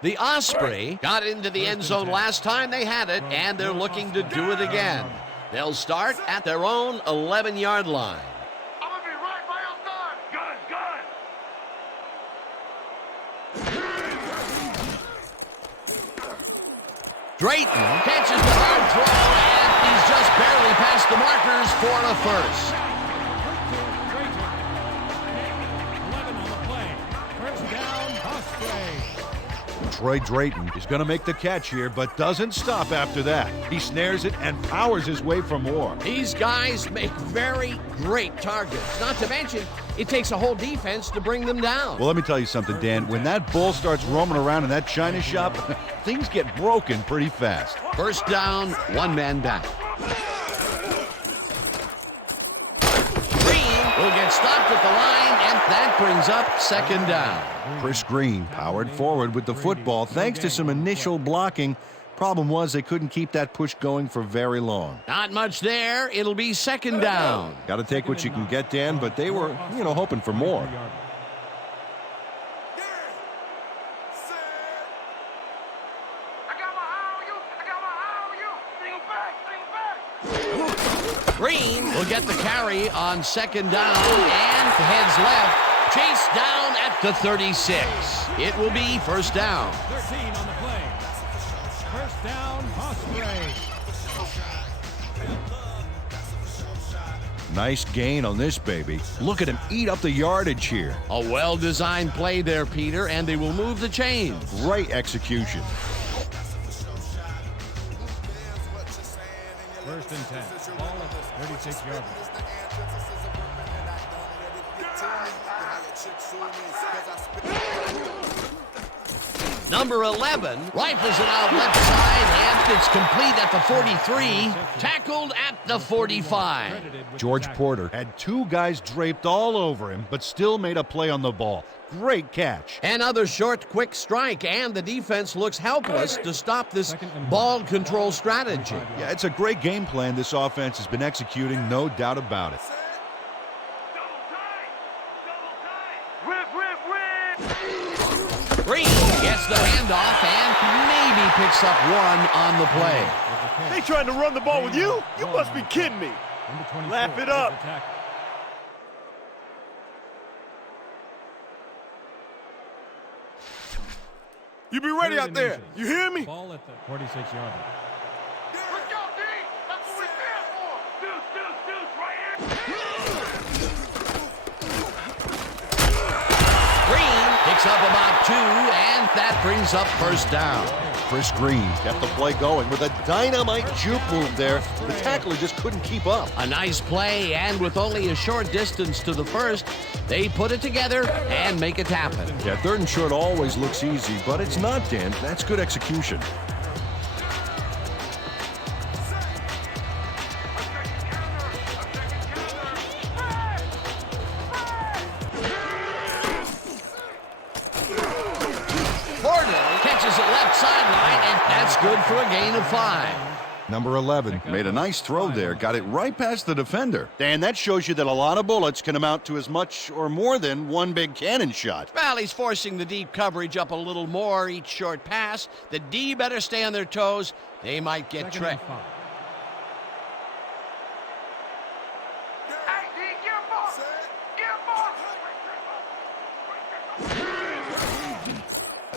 The Osprey got into the end zone last time they had it, and they're looking to do it again. They'll start at their own 11-yard line. I'm gonna be right by your side. Gun. Drayton catches the hard throw, and he's just barely past the markers for a first. 11 on the play. First down, Osprey. Troy Drayton is going to make the catch here, but doesn't stop after that. He snares it and powers his way for more. These guys make very great targets. Not to mention, it takes a whole defense to bring them down. Well, let me tell you something, Dan. When that bull starts roaming around in that china shop, things get broken pretty fast. First down, one man back. Green will get stopped at the line, and that brings up second down. Chris Green powered forward with the football thanks to some initial blocking. Problem was they couldn't keep that push going for very long. Not much there. It'll be second down. Got to take what you can get, Dan, but they were, hoping for more. I got my eye on you. I got my eye on you. Single back. Green will get the carry on second down and heads left. Chased down at the 36. It will be first down. 13 on the play. First down, Osprey. Nice gain on this baby. Look at him eat up the yardage here. A well-designed play there, Peter, and they will move the chains. Great execution. First and 10. Ball at the 36-yard line. Number 11 rifles it out left side, and it's complete at the 43, tackled at the 45. George Porter had two guys draped all over him, but still made a play on the ball. Great catch. Another short, quick strike, and the defense looks helpless to stop this ball control strategy. Yeah, it's a great game plan this offense has been executing, no doubt about it. Green gets the handoff and maybe picks up one on the play. They trying to run the ball with you? You must be kidding me. Laugh it up. You be ready out there. You hear me? Ball at the 46-yard line. Let's go, D. That's what we stand for. Deuce, right here. Green picks up about two, and that brings up first down. Chris Green kept the play going with a dynamite juke move there. The tackler just couldn't keep up. A nice play, and with only a short distance to the first, they put it together and make it happen. Yeah, third and short always looks easy, but it's not, Dan. That's good execution. Catches it left sideline, and that's good for a gain of 5. Number 11 made a nice throw there, got it right past the defender. Dan, that shows you that a lot of bullets can amount to as much or more than one big cannon shot. Well, he's forcing the deep coverage up a little more each short pass. The D better stay on their toes. They might get tricked. Hey, D, get a ball. Get a ball.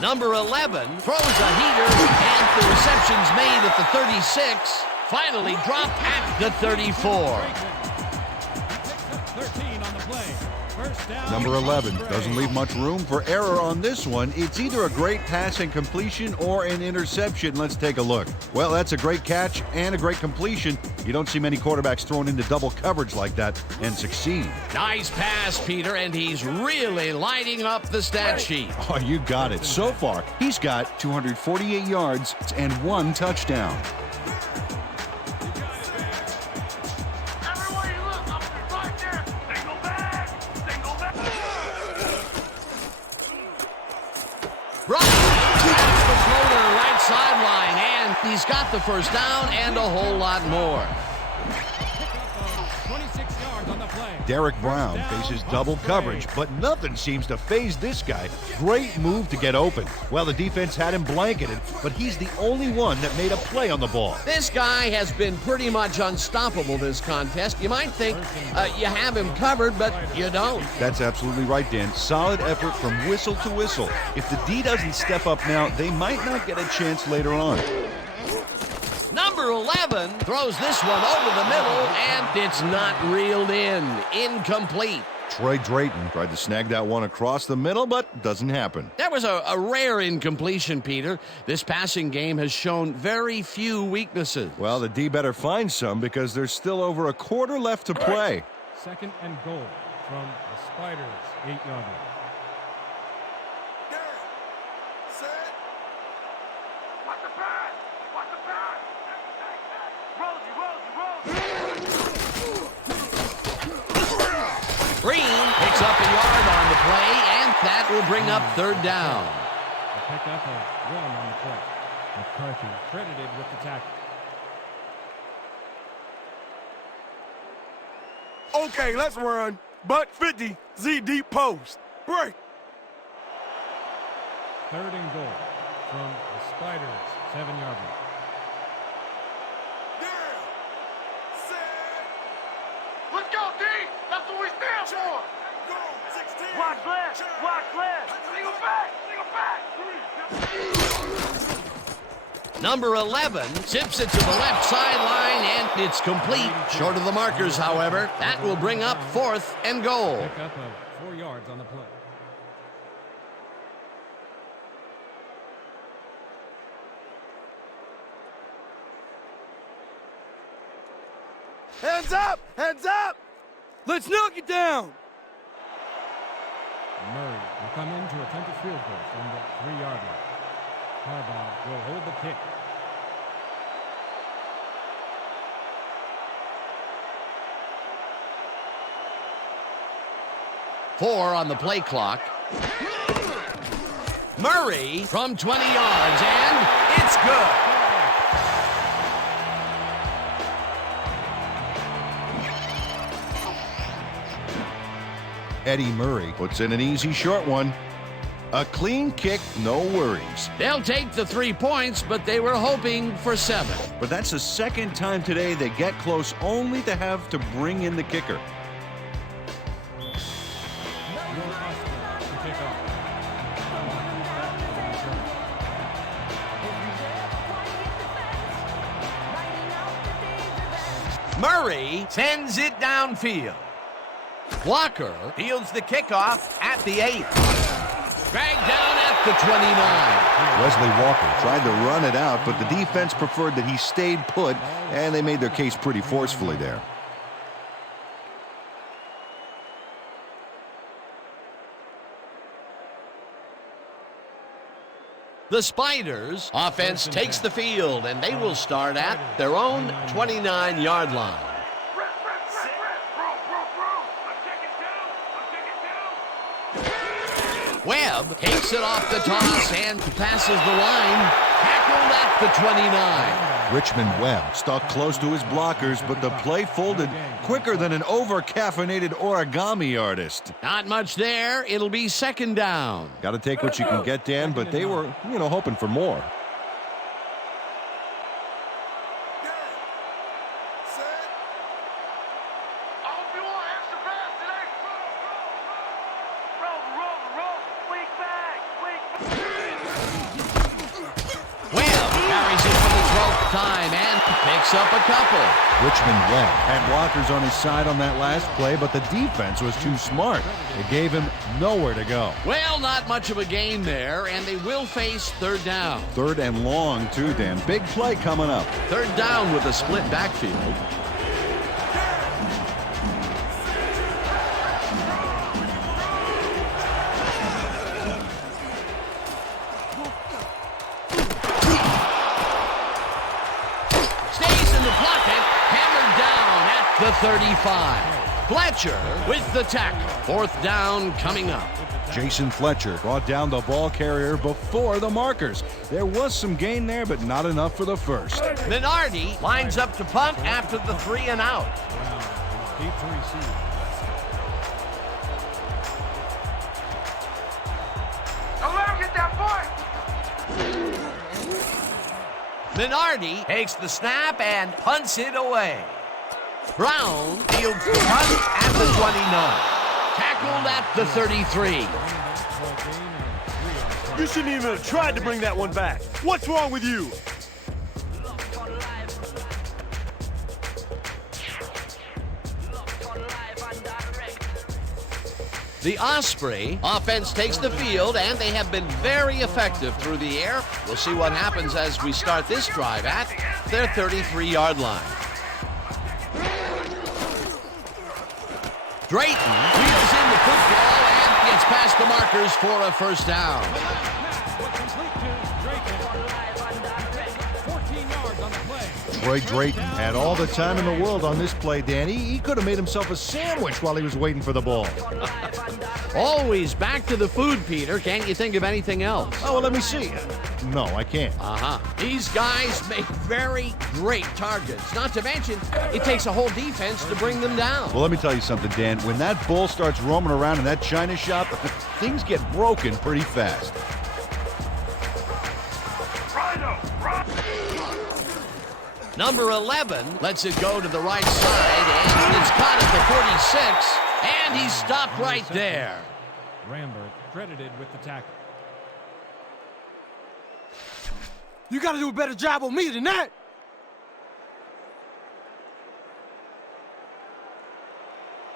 Number 11 throws a heater, and the reception's made at the 36. Finally dropped at the 34. 13 on the play. First down. Number 11 doesn't leave much room for error on this one. It's either a great pass and completion or an interception. Let's take a look. Well, that's a great catch and a great completion. You don't see many quarterbacks thrown into double coverage like that and succeed. Nice pass, Peter, and he's really lighting up the stat sheet. Oh, you got it. So far, he's got 248 yards and 1 touchdown. Everywhere you look, I'm right there. Single back. Single back. That's the floater right sideline, and he's got the first down and a whole lot more. 26 yards on the play. Derek Brown faces double coverage, but nothing seems to faze this guy. Great move to get open. Well, the defense had him blanketed, but he's the only one that made a play on the ball. This guy has been pretty much unstoppable this contest. You might think you have him covered, but you don't. That's absolutely right, Dan. Solid effort from whistle to whistle. If the D doesn't step up now, they might not get a chance later on. Number Number 11 throws this one over the middle, and it's not reeled in. Incomplete. Troy Drayton tried to snag that one across the middle, but doesn't happen. That was a rare incompletion, Peter. This passing game has shown very few weaknesses. Well, the D better find some because there's still over a quarter left to play. 2nd and goal from the Spiders' 8-yard line. Set. Watch the pass! Watch the pass! Rosie! Green picks up a yard on the play, and that will bring up 3rd down. A pickup of 1 on the play. McCarthy credited with the tackle. Okay, let's run. Buck 50, Z deep post. Break. 3rd and goal from the Spiders' 7-yard line. Let's go, D! That's what we stand for! Watch left! Watch left! Single back! Number 11 zips it to the left sideline, and it's complete. Short of the markers, however. That will bring up 4th and goal. Pickup of 4 yards on the play. Hands up! Hands up! Let's knock it down! Murray will come in to attempt a field goal from the 3-yard line. Harbaugh will hold the kick. Four on the play clock. Murray from 20 yards, and it's good. Eddie Murray puts in an easy short one. A clean kick, no worries. They'll take the 3 points, but they were hoping for 7. But that's the second time today they get close only to have to bring in the kicker. Murray sends it downfield. Walker fields the kickoff at the 8. Dragged down at the 29. Wesley Walker tried to run it out, but the defense preferred that he stayed put, and they made their case pretty forcefully there. The Spiders offense takes the field, and they will start at their own 29-yard line. Webb takes it off the toss and passes the line. Tackled at the 29. Richmond Webb stuck close to his blockers, but the play folded quicker than an over-caffeinated origami artist. Not much there. It'll be 2nd down. Got to take what you can get, Dan, but they were, hoping for more. Time and picks up a couple. Richmond Webb had blockers on his side on that last play, but the defense was too smart. It gave him nowhere to go. Well, not much of a gain there, and they will face 3rd down. 3rd and long, too, Dan. Big play coming up. 3rd down with a split backfield. The 35. Fletcher with the tackle. 4th down coming up. Jason Fletcher brought down the ball carrier before the markers. There was some gain there, but not enough for the first. Minardi lines up to punt after the 3 and out. Deep to receive. Don't let him get that point! Minardi takes the snap and punts it away. Brown fields the punt at the 29. Tackled at the 33. You shouldn't even have tried to bring that one back. What's wrong with you? The Osprey offense takes the field, and they have been very effective through the air. We'll see what happens as we start this drive at their 33-yard line. Drayton wheels in the football and gets past the markers for a first down. Troy Drayton had all the time in the world on this play, Danny. He could have made himself a sandwich while he was waiting for the ball. Always back to the food, Peter. Can't you think of anything else? Oh, well, let me see. No, I can't. These guys make very great targets. Not to mention, it takes a whole defense to bring them down. Well, let me tell you something, Dan. When that bull starts roaming around in that china shop, things get broken pretty fast. Number 11 lets it go to the right side, and it's caught at the 46, and he's stopped right there. Rambert credited with the tackle. You got to do a better job on me than that.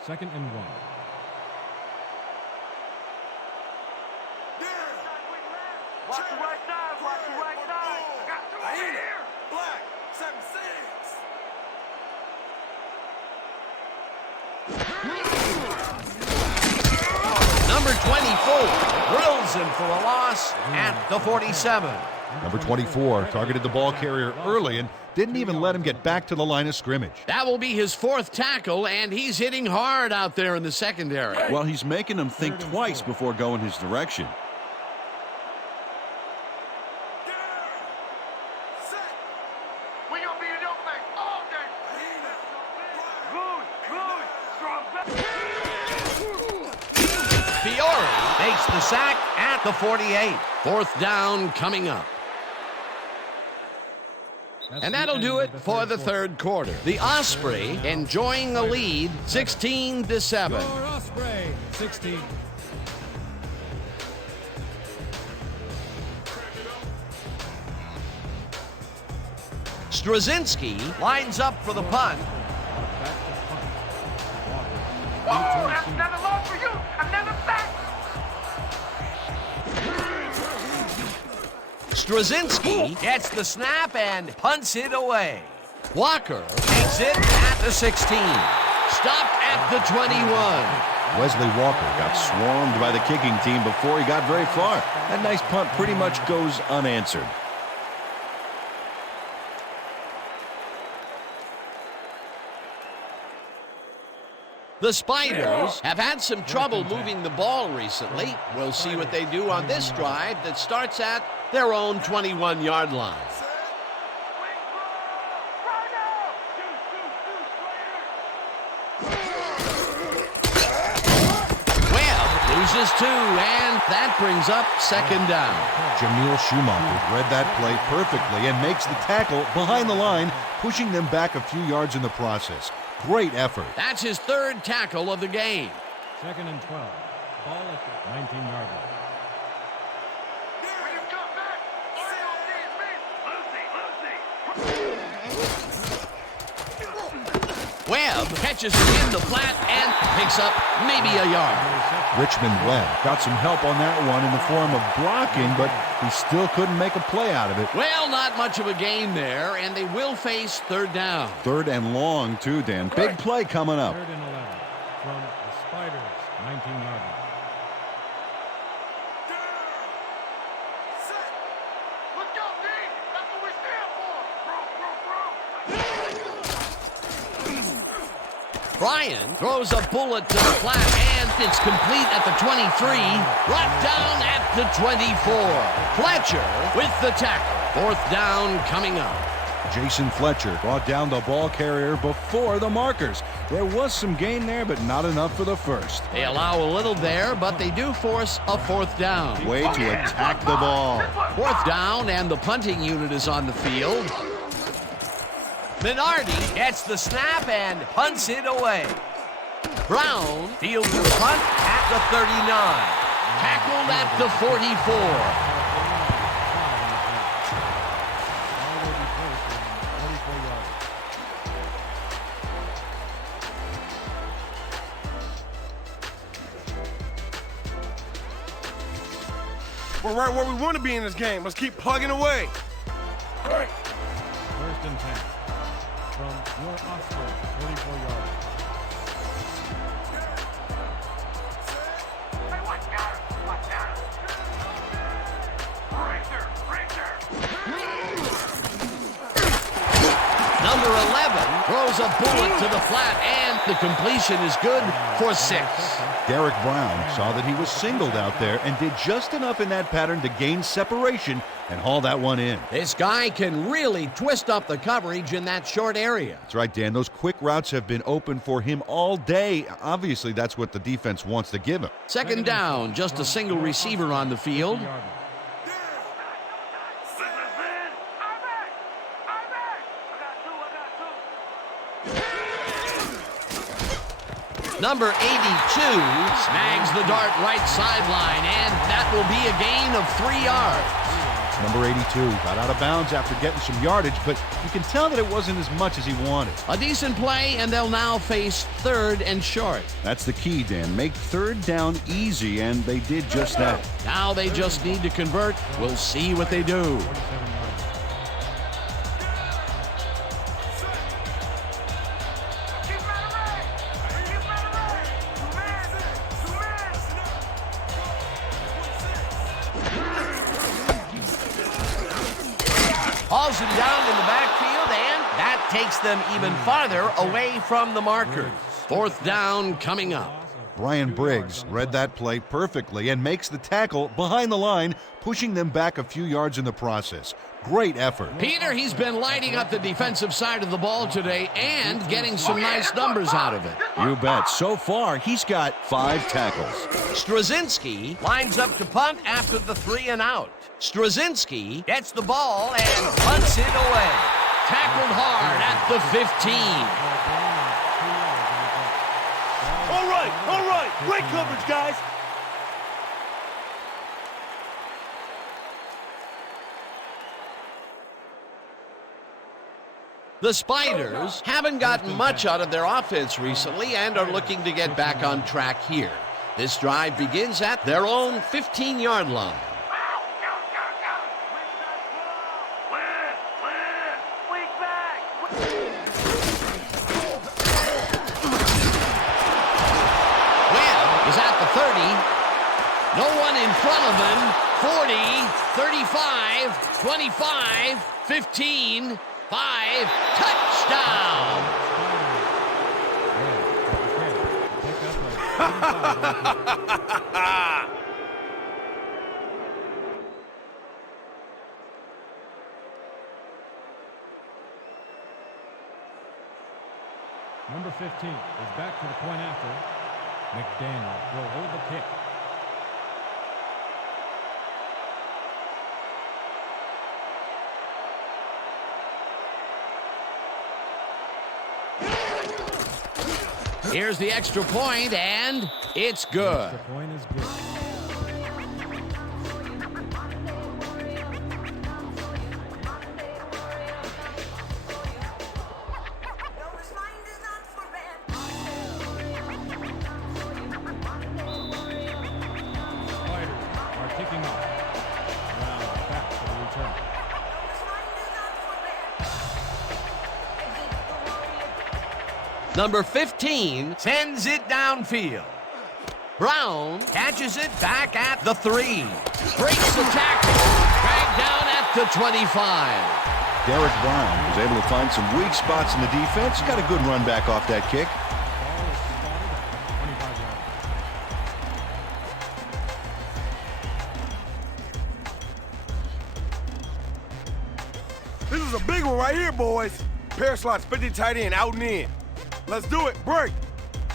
Second and 1. Watch the right side, watch the right side. I got two right here. Black, 7-6. Number 24 drills him for a loss at the 47. Number 24 targeted the ball carrier early and didn't even let him get back to the line of scrimmage. That will be his fourth tackle, and he's hitting hard out there in the secondary. Well, he's making them think twice before going his direction. We gonna be in your face all day. Strong. Fiore makes the sack at the 48. Fourth down coming up. And that'll do it for the third quarter. The Osprey enjoying the lead, 16-7. Your Osprey, 16. Straczynski lines up for the punt. Oh, that's another loss for you. Another sack. Straczynski gets the snap and punts it away. Walker takes it at the 16. Stopped at the 21. Wesley Walker Got swarmed by the kicking team before he got very far. That nice punt pretty much goes unanswered. The Spiders have had some trouble moving the ball recently. We'll see what they do on this drive that starts at their own 21-yard line. Webb loses two, and that brings up second down. Jamil Schumacher read that play perfectly and makes the tackle behind the line, pushing them back a few yards in the process. Great effort. That's his third tackle of the game. Second and 12. Ball at the 19-yard line. When you come back, all you gonna see is me. Lucy. Webb catches it in the flat and picks up maybe a yard. Richmond Webb got some help on that one in the form of blocking, but he still couldn't make a play out of it. Well, not much of a gain there, and they will face third down. Third and long, too, Dan. Big play coming up. Third and 11 from the Spiders, 19-yard line. Let's go, D. That's what we stand for. Bryan throws a bullet to the flat, and it's complete at the 23. Brought down at the 24. Fletcher with the tackle. Fourth down coming up. Jason Fletcher brought down the ball carrier before the markers. There was some gain there, but not enough for the first. They allow a little there, but they do force a fourth down. Way to attack the ball. Fourth down, and the punting unit is on the field. Minardi gets the snap and punts it away. Brown fields the punt at the 39. Tackled at the 44. We're right where we want to be in this game. Let's keep plugging away. Right. First and 10. From your Oscar, 44 yards. Hey, watch out! Watch out! Racer! Number 11 throws a bullet to the flat, and the completion is good for 6. Derek Brown saw that he was singled out there and did just enough in that pattern to gain separation and haul that one in. This guy can really twist up the coverage in that short area. That's right, Dan. Those quick routes have been open for him all day. Obviously, that's what the defense wants to give him. Second down, just a single receiver on the field. Number 82 snags the dart right sideline, and that will be a gain of 3 yards. Number 82 got out of bounds after getting some yardage, but you can tell that it wasn't as much as he wanted. A decent play, and they'll now face 3rd and short. That's the key, Dan. Make 3rd down easy, and they did just that. Now they just need to convert. We'll see what they do. Hauls him down in the backfield, and that takes them even farther away from the markers. 4th down coming up. Brian Briggs read that play perfectly and makes the tackle behind the line, pushing them back a few yards in the process. Great effort. Peter, he's been lighting up the defensive side of the ball today and getting some nice numbers out of it. You bet. So far, he's got 5 tackles. Straczynski lines up to punt after the 3 and out. Straczynski gets the ball and punts it away. Tackled hard at the 15. All right. Great coverage, guys. The Spiders haven't gotten much out of their offense recently and are looking to get back on track here. This drive begins at their own 15-yard line. Webb is at the 30. No one in front of him. 40, 35, 25, 15, 5, touchdown! Number 15 is back for the point after. McDaniel will hold the kick. Here's the extra point, and it's good. The point is good. Spiders are kicking off. Now back for the return. Number 15 sends it downfield. Brown catches it back at the 3. Breaks the tackle. Dragged down at the 25. Derek Brown was able to find some weak spots in the defense. Got a good run back off that kick. Ball is spotted at 25 yards. This is a big one right here, boys. Pair slots, 50 tight end, out and in. Let's do it. Break.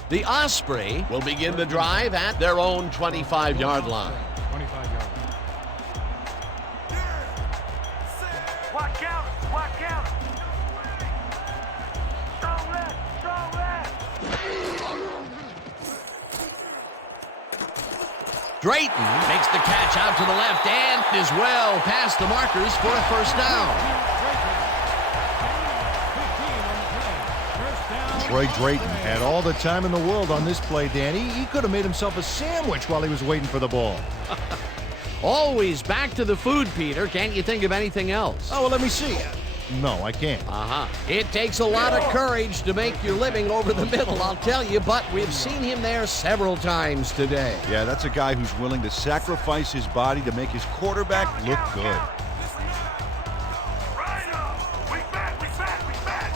The Osprey will begin the drive at their own 25-yard line. 25 yards. Watch out! Watch out! Strong left! Strong left! Drayton makes the catch out to the left and is well past the markers for a first down. Troy Drayton had all the time in the world on this play, Danny. He could have made himself a sandwich while he was waiting for the ball. Always back to the food, Peter. Can't you think of anything else? Oh, well, let me see. No, I can't. It takes a lot of courage to make your living over the middle, I'll tell you, but we've seen him there several times today. Yeah, that's a guy who's willing to sacrifice his body to make his quarterback look good. Right on. We back, we back, we back.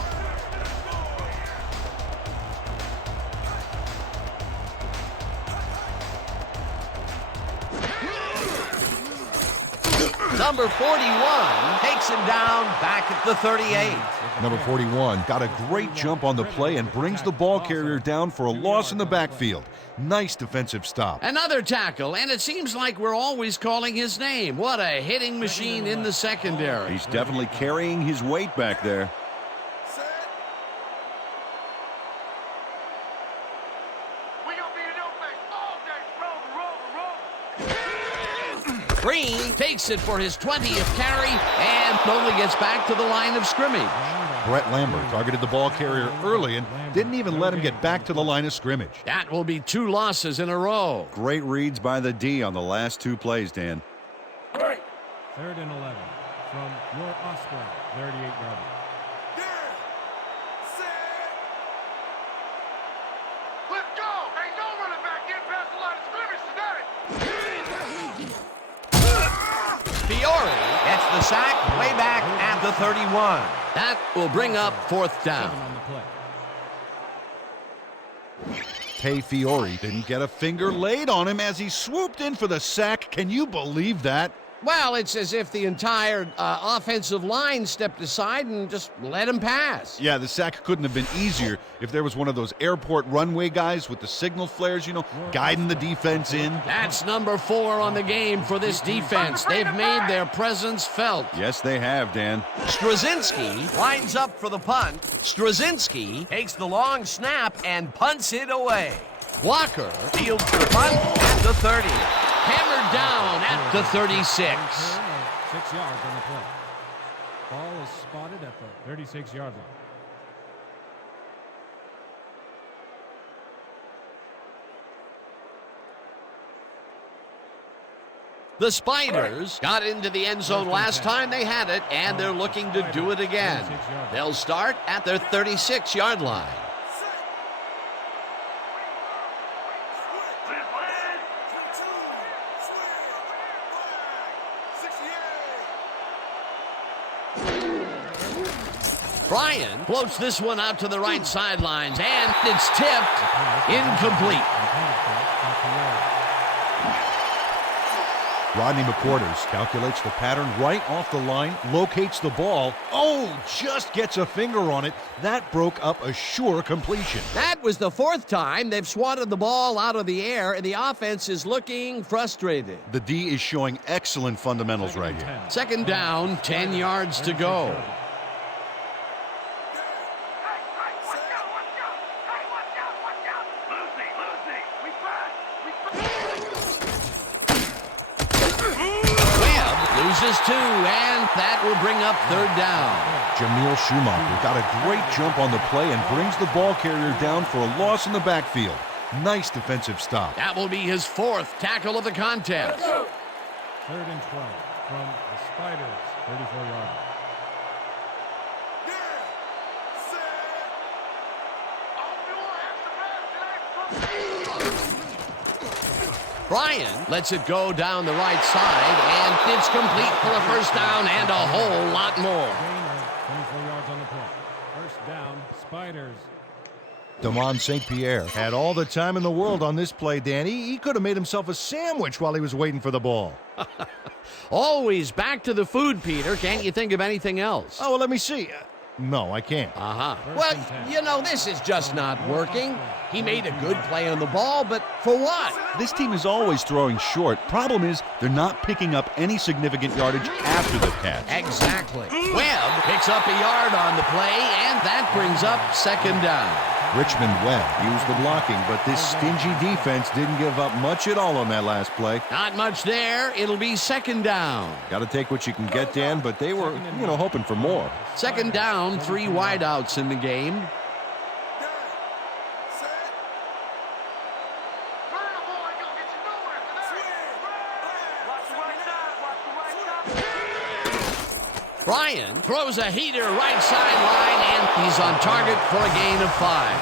Number 41 takes him down back at the 38. Number 41 got a great jump on the play and brings the ball carrier down for a loss in the backfield. Nice defensive stop. Another tackle, and it seems like we're always calling his name. What a hitting machine in the secondary. He's definitely carrying his weight back there. Set. We gonna be in your face all day. Roll, roll, roll. Green takes it for his 20th carry and only gets back to the line of scrimmage. Brett Lambert targeted the ball carrier early and didn't even let him get back to the line of scrimmage. That will be 2 losses in a row. Great reads by the D on the last 2 plays, Dan. Great. 3rd and 11 from your Osprey, 38-yard. Yeah. Set. Let's go. Ain't no running back in past the line of scrimmage today. Fiore gets the sack way back at the 31. That will bring up 4th down. On the play. Tay Fiore didn't get a finger laid on him as he swooped in for the sack. Can you believe that? Well, it's as if the entire offensive line stepped aside and just let him pass. Yeah, the sack couldn't have been easier if there was one of those airport runway guys with the signal flares, guiding the defense in. That's number 4 on the game for this defense. They've made their presence felt. Yes, they have, Dan. Straczynski lines up for the punt. Straczynski takes the long snap and punts it away. Walker fields the punt at the 30. Hammered down at the 36. 6 yards on the play. Ball is spotted at the 36-yard line. The Spiders got into the end zone last time they had it, and they're looking to do it again. They'll start at their 36-yard line. Bryan floats this one out to the right sidelines, and it's tipped incomplete. Rodney McQuarters calculates the pattern right off the line, locates the ball. Oh, just gets a finger on it. That broke up a sure completion. That was the 4th time they've swatted the ball out of the air, and the offense is looking frustrated. The D is showing excellent fundamentals right here. 2nd down, 10 yards to go. Loses 2, and that will bring up 3rd down. Jamil Schumacher got a great jump on the play and brings the ball carrier down for a loss in the backfield. Nice defensive stop. That will be his 4th tackle of the contest. 3rd and 12 from the Spiders, 34-yard line. Bryan lets it go down the right side, and it's complete for a 1st down and a whole lot more. 24 yards on the play. 1st down, Spiders. Damon St. Pierre had all the time in the world on this play, Danny. He could have made himself a sandwich while he was waiting for the ball. Always back to the food, Peter. Can't you think of anything else? Oh, well, let me see. No, I can't. Well, this is just not working. He made a good play on the ball, but for what? This team is always throwing short. Problem is, they're not picking up any significant yardage after the catch. Exactly. Webb picks up a yard on the play, and that brings up 2nd down. Richmond Webb Used the blocking, but this stingy defense didn't give up much at all on that last play. Not much there. It'll be 2nd down. Got to take what you can get, Dan, but they were, hoping for more. 2nd down, 3 wideouts in the game. Watch the right Brian throws a heater right sideline, and he's on target for a gain of 5.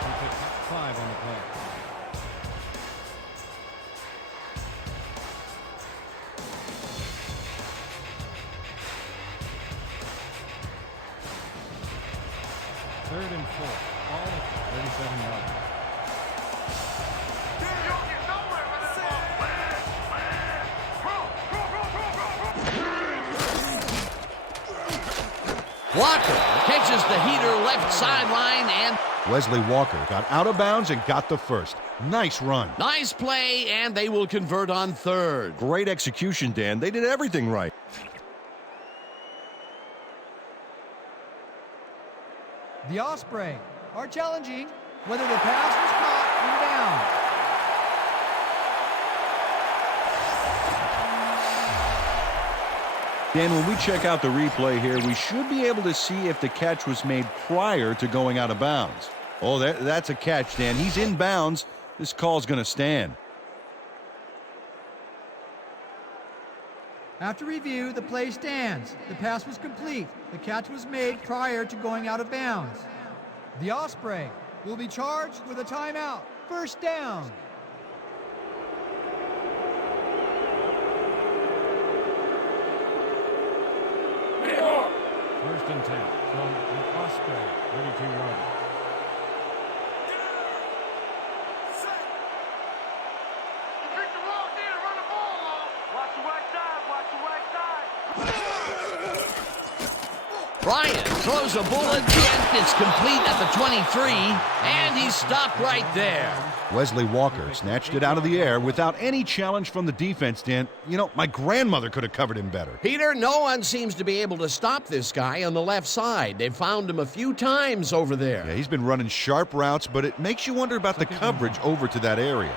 He picked up 5 on the play. Third and 4. All at 37 yards. Walker catches the heater left sideline, and Wesley Walker got out of bounds and got the first. Nice run. nice play, and they will convert on third. Great execution, Dan. They did everything right. The Osprey are challenging whether the pass was caught in bounds. Dan, when we check out the replay here, we should be able to see if the catch was made prior to going out of bounds. Oh, that's a catch, Dan. He's in bounds. This call's going to stand. After review, the play stands. The pass was complete. The catch was made prior to going out of bounds. The Osprey will be charged with a timeout. First down. First and 10 from the Osprey 32-yarder. Bryant throws a bullet, and it's complete at the 23, and he's stopped right there. Wesley Walker snatched it out of the air without any challenge from the defense, Dan. You know, my grandmother could have covered him better. Peter, no one seems to be able to stop this guy on the left side. They've found him a few times over there. Yeah, he's been running sharp routes, but it makes you wonder about the coverage over to that area.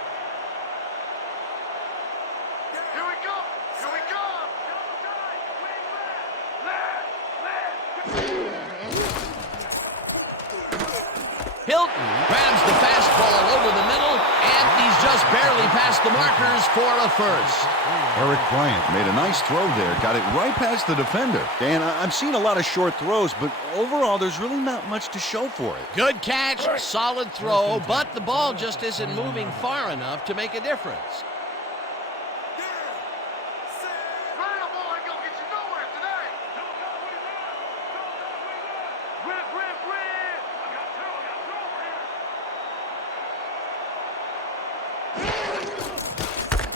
Hilton grabs the fastball over the middle, and he's just barely past the markers for a first. Eric Bryant Made a nice throw there. Got it right past the defender. Dan, I've seen a lot of short throws, but overall, there's really not much to show for it. Good catch, solid throw, but the ball just isn't moving far enough to make a difference.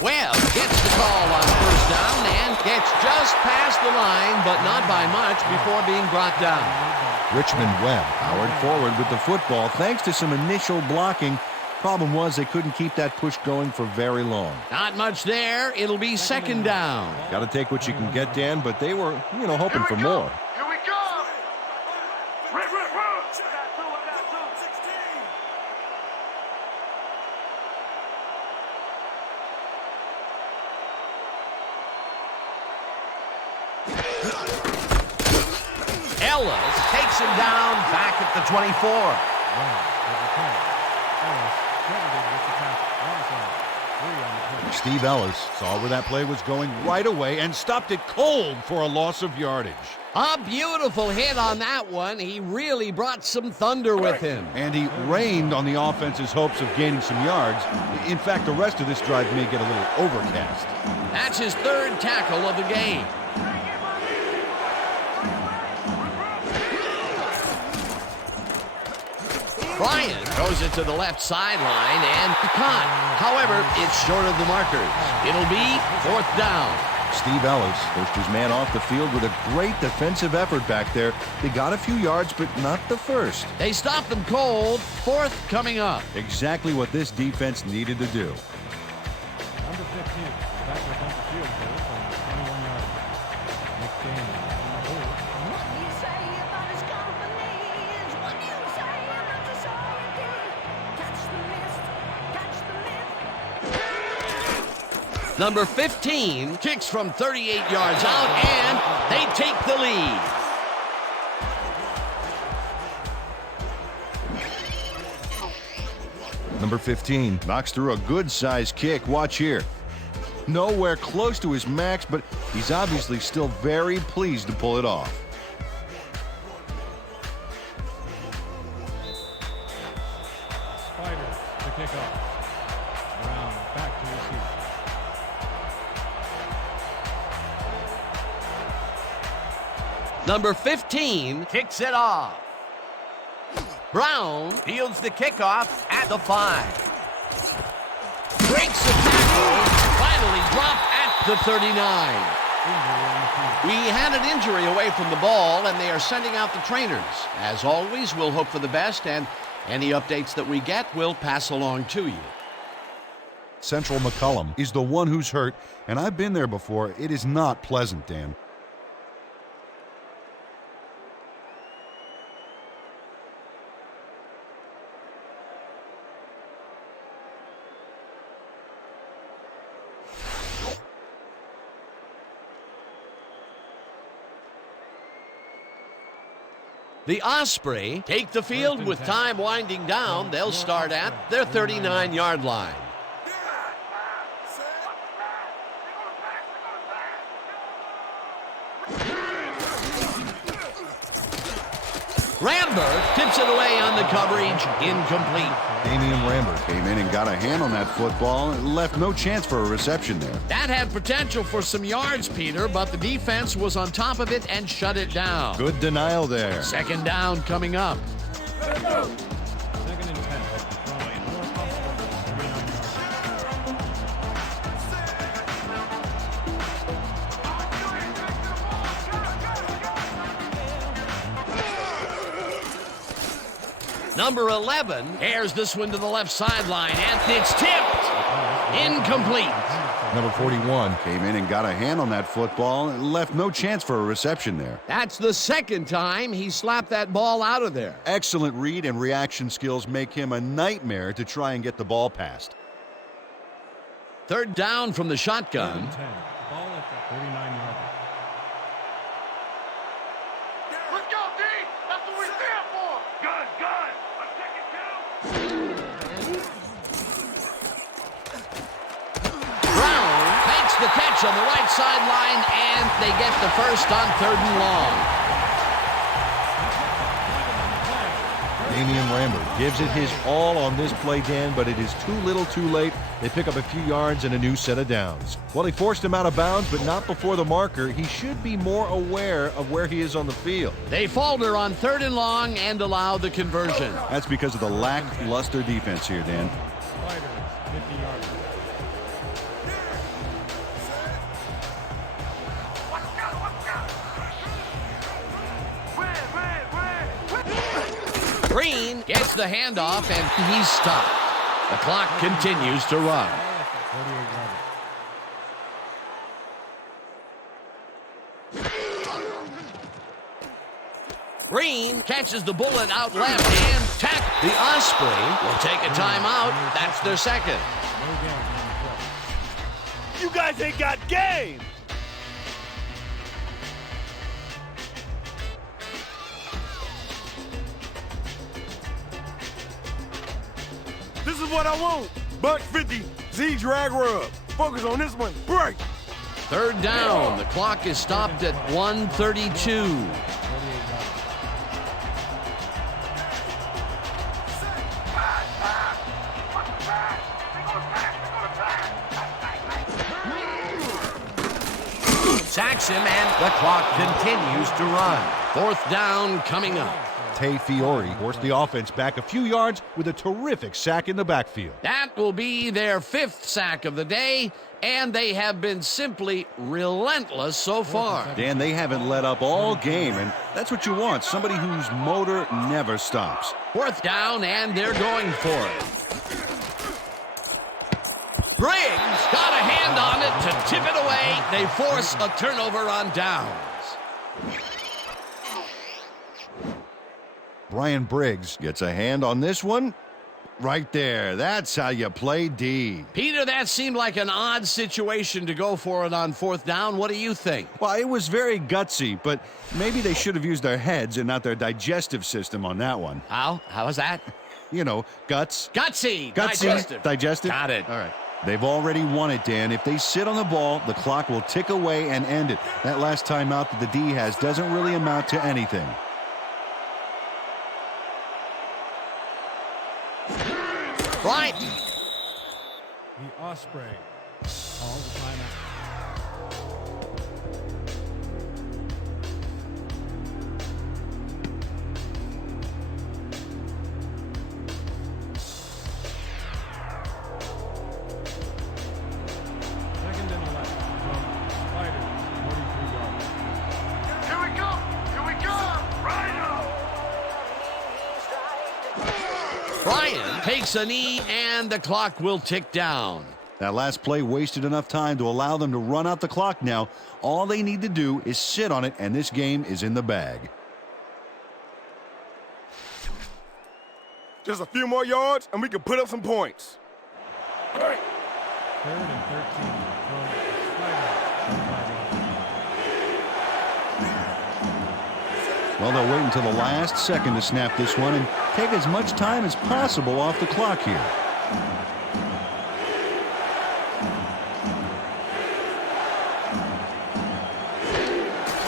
Webb gets the call on first down and gets just past the line, but not by much before being brought down. Richmond Webb Powered forward with the football thanks to some initial blocking. Problem was they couldn't keep that push going for very long. Not much there. It'll be second down. Got to take what you can get, Dan, but they were, hoping for more. Here we go! Ellis takes him down back at the 24. Steve Ellis saw where that play was going right away and stopped it cold for a loss of yardage. A beautiful hit on that one. He really brought some thunder with him. And he rained on the offense's hopes of gaining some yards. In fact, the rest of this drive may get a little overcast. That's his third tackle of the game. Bryant throws it to the left sideline and caught. However, it's short of the markers. It'll be fourth down. Steve Ellis Pushed his man off the field with a great defensive effort back there. They got a few yards, but not the first. They stopped them cold. Fourth coming up. Exactly what this defense needed to do. Number 15, back to attempt the field goal from 21 yards. Nick Daniel on the hold. What you say about his company is what you say about society. Catch the mist, catch the myth. Number 15 kicks from 38 yards out, and they take the lead. Number 15 knocks through a good-sized kick. Watch here. Nowhere close to his max, but he's obviously still very pleased to pull it off. Spiders to kick off. Brown back to receive. Number 15 kicks it off. Brown fields the kickoff at the 5. Breaks the tackle, finally dropped at the 39. We had an injury away from the ball, and they are sending out the trainers. As always, we'll hope for the best, and any updates that we get, we'll pass along to you. Central McCullum is the one who's hurt, and I've been there before. It is not pleasant, Dan. The Osprey take the field with time winding down. They'll start at their 39-yard line. Rambert tips it away on the coverage, incomplete. Damian Rambert came in and got a hand on that football and left no chance for a reception there. That had potential for some yards, Peter, but the defense was on top of it and shut it down. Good denial there. Second down coming up. Second and 10. From your possible 39 yards. Number 11 airs this one to the left sideline, and it's tipped. Incomplete. Number 41 came in and got a hand on that football and left no chance for a reception there. That's the second time he slapped that ball out of there. Excellent read and reaction skills make him a nightmare to try and get the ball past. Third down from the shotgun. 10. Ball at the 39-yard line. Let's go, D! That's what we're there for! Good, good! I'm taking two! Brown makes the catch on the right sideline, and they get the first on 3rd and long. Damian Rambert gives it his all on this play, Dan, but it is too little too late. They pick up a few yards and a new set of downs. Well, he forced him out of bounds, but not before the marker. He should be more aware of where he is on the field. They falter on 3rd and long and allow the conversion. That's because of the lackluster defense here, Dan. Spiders, 50-yard line. Green gets the handoff, and he's stopped. The clock continues to run. 48-yard. Green catches the bullet out left and tack. The Osprey will take a timeout. That's their second. No gain on the play. You guys ain't got game! This is what I want. Buck 50, Z-drag rub. Focus on this one. Break. 3rd down. The clock is stopped at 1:32. 48 Sacks him, and the clock continues to run. 4th down coming up. Tay Fiore forced the offense back a few yards with a terrific sack in the backfield. That will be their 5th sack of the day, and they have been simply relentless so far. Dan, they haven't let up all game, and that's what you want, somebody whose motor never stops. 4th down, and they're going for it. Briggs got a hand on it to tip it away. They force a turnover on downs. Brian Briggs gets a hand on this one. Right there. That's how you play D. Peter, that seemed like an odd situation to go for it on 4th down. What do you think? Well, it was very gutsy, but maybe they should have used their heads and not their digestive system on that one. How? How was that? You know, guts. Gutsy. Gutsy. Digestive. Digestive. Got it. All right. They've already won it, Dan. If they sit on the ball, the clock will tick away and end it. That last timeout that the D has doesn't really amount to anything. Right. The Osprey calls a timeout. Second and 11 from Spiders, 43 yards. Here we go! Here we go! Rhino! Bryant takes a knee, and the clock will tick down. That last play wasted enough time to allow them to run out the clock now. All they need to do is sit on it, and this game is in the bag. Just a few more yards, and we can put up some points. Third and 13 from Spiders. Well, they'll wait until the last second to snap this one and take as much time as possible off the clock here.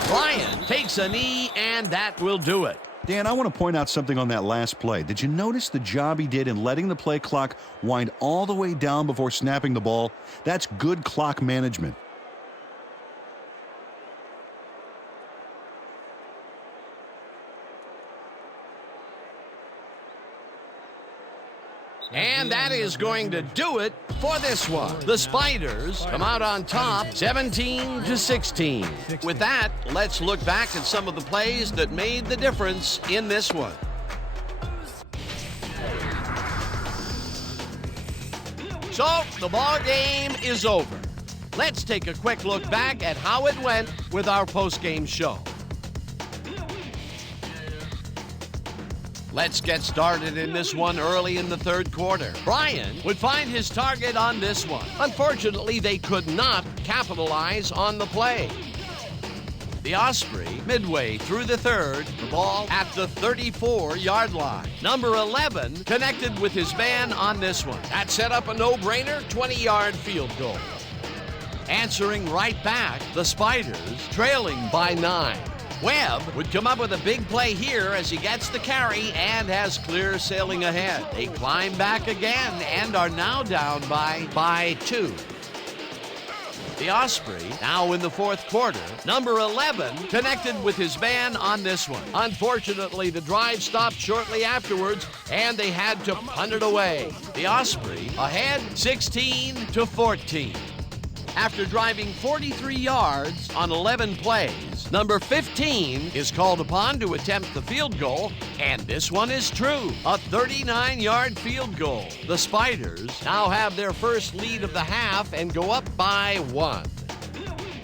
Bryant takes a knee, and that will do it. Dan, I want to point out something on that last play. Did you notice the job he did in letting the play clock wind all the way down before snapping the ball? That's good clock management. And that is going to do it for this one. The Spiders come out on top 17-16. With that, let's look back at some of the plays that made the difference in this one. So the ball game is over. Let's take a quick look back at how it went with our post-game show. Let's get started in this one early in the third quarter. Bryant would find his target on this one. Unfortunately, they could not capitalize on the play. The Osprey, midway through the third, the ball at the 34-yard line. Number 11 connected with his man on this one. That set up a no-brainer 20-yard field goal. Answering right back, the Spiders trailing by 9. Webb would come up with a big play here as he gets the carry and has clear sailing ahead. They climb back again and are now down by 2. The Osprey, now in the fourth quarter, number 11 connected with his man on this one. Unfortunately, the drive stopped shortly afterwards, and they had to punt it away. The Osprey ahead 16-14. After driving 43 yards on 11 plays, number 15 is called upon to attempt the field goal, and this one is true. A 39-yard field goal. The Spiders now have their first lead of the half and go up by 1.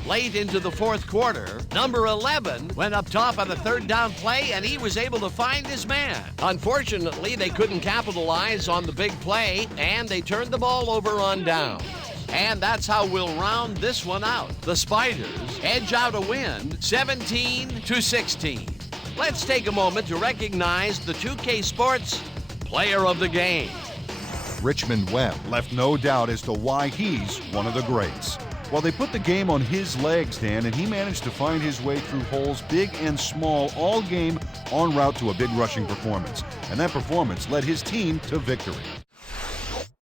Late into the fourth quarter, number 11 went up top on a third down play, and he was able to find his man. Unfortunately, they couldn't capitalize on the big play, and they turned the ball over on down. And that's how we'll round this one out. The Spiders edge out a win 17-16. Let's take a moment to recognize the 2K Sports Player of the Game. Richmond Webb left no doubt as to why he's one of the greats. Well, they put the game on his legs, Dan, and he managed to find his way through holes big and small all game en route to a big rushing performance. And that performance led his team to victory.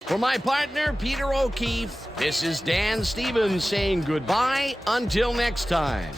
For my partner, Peter O'Keefe, this is Dan Stevens saying goodbye until next time.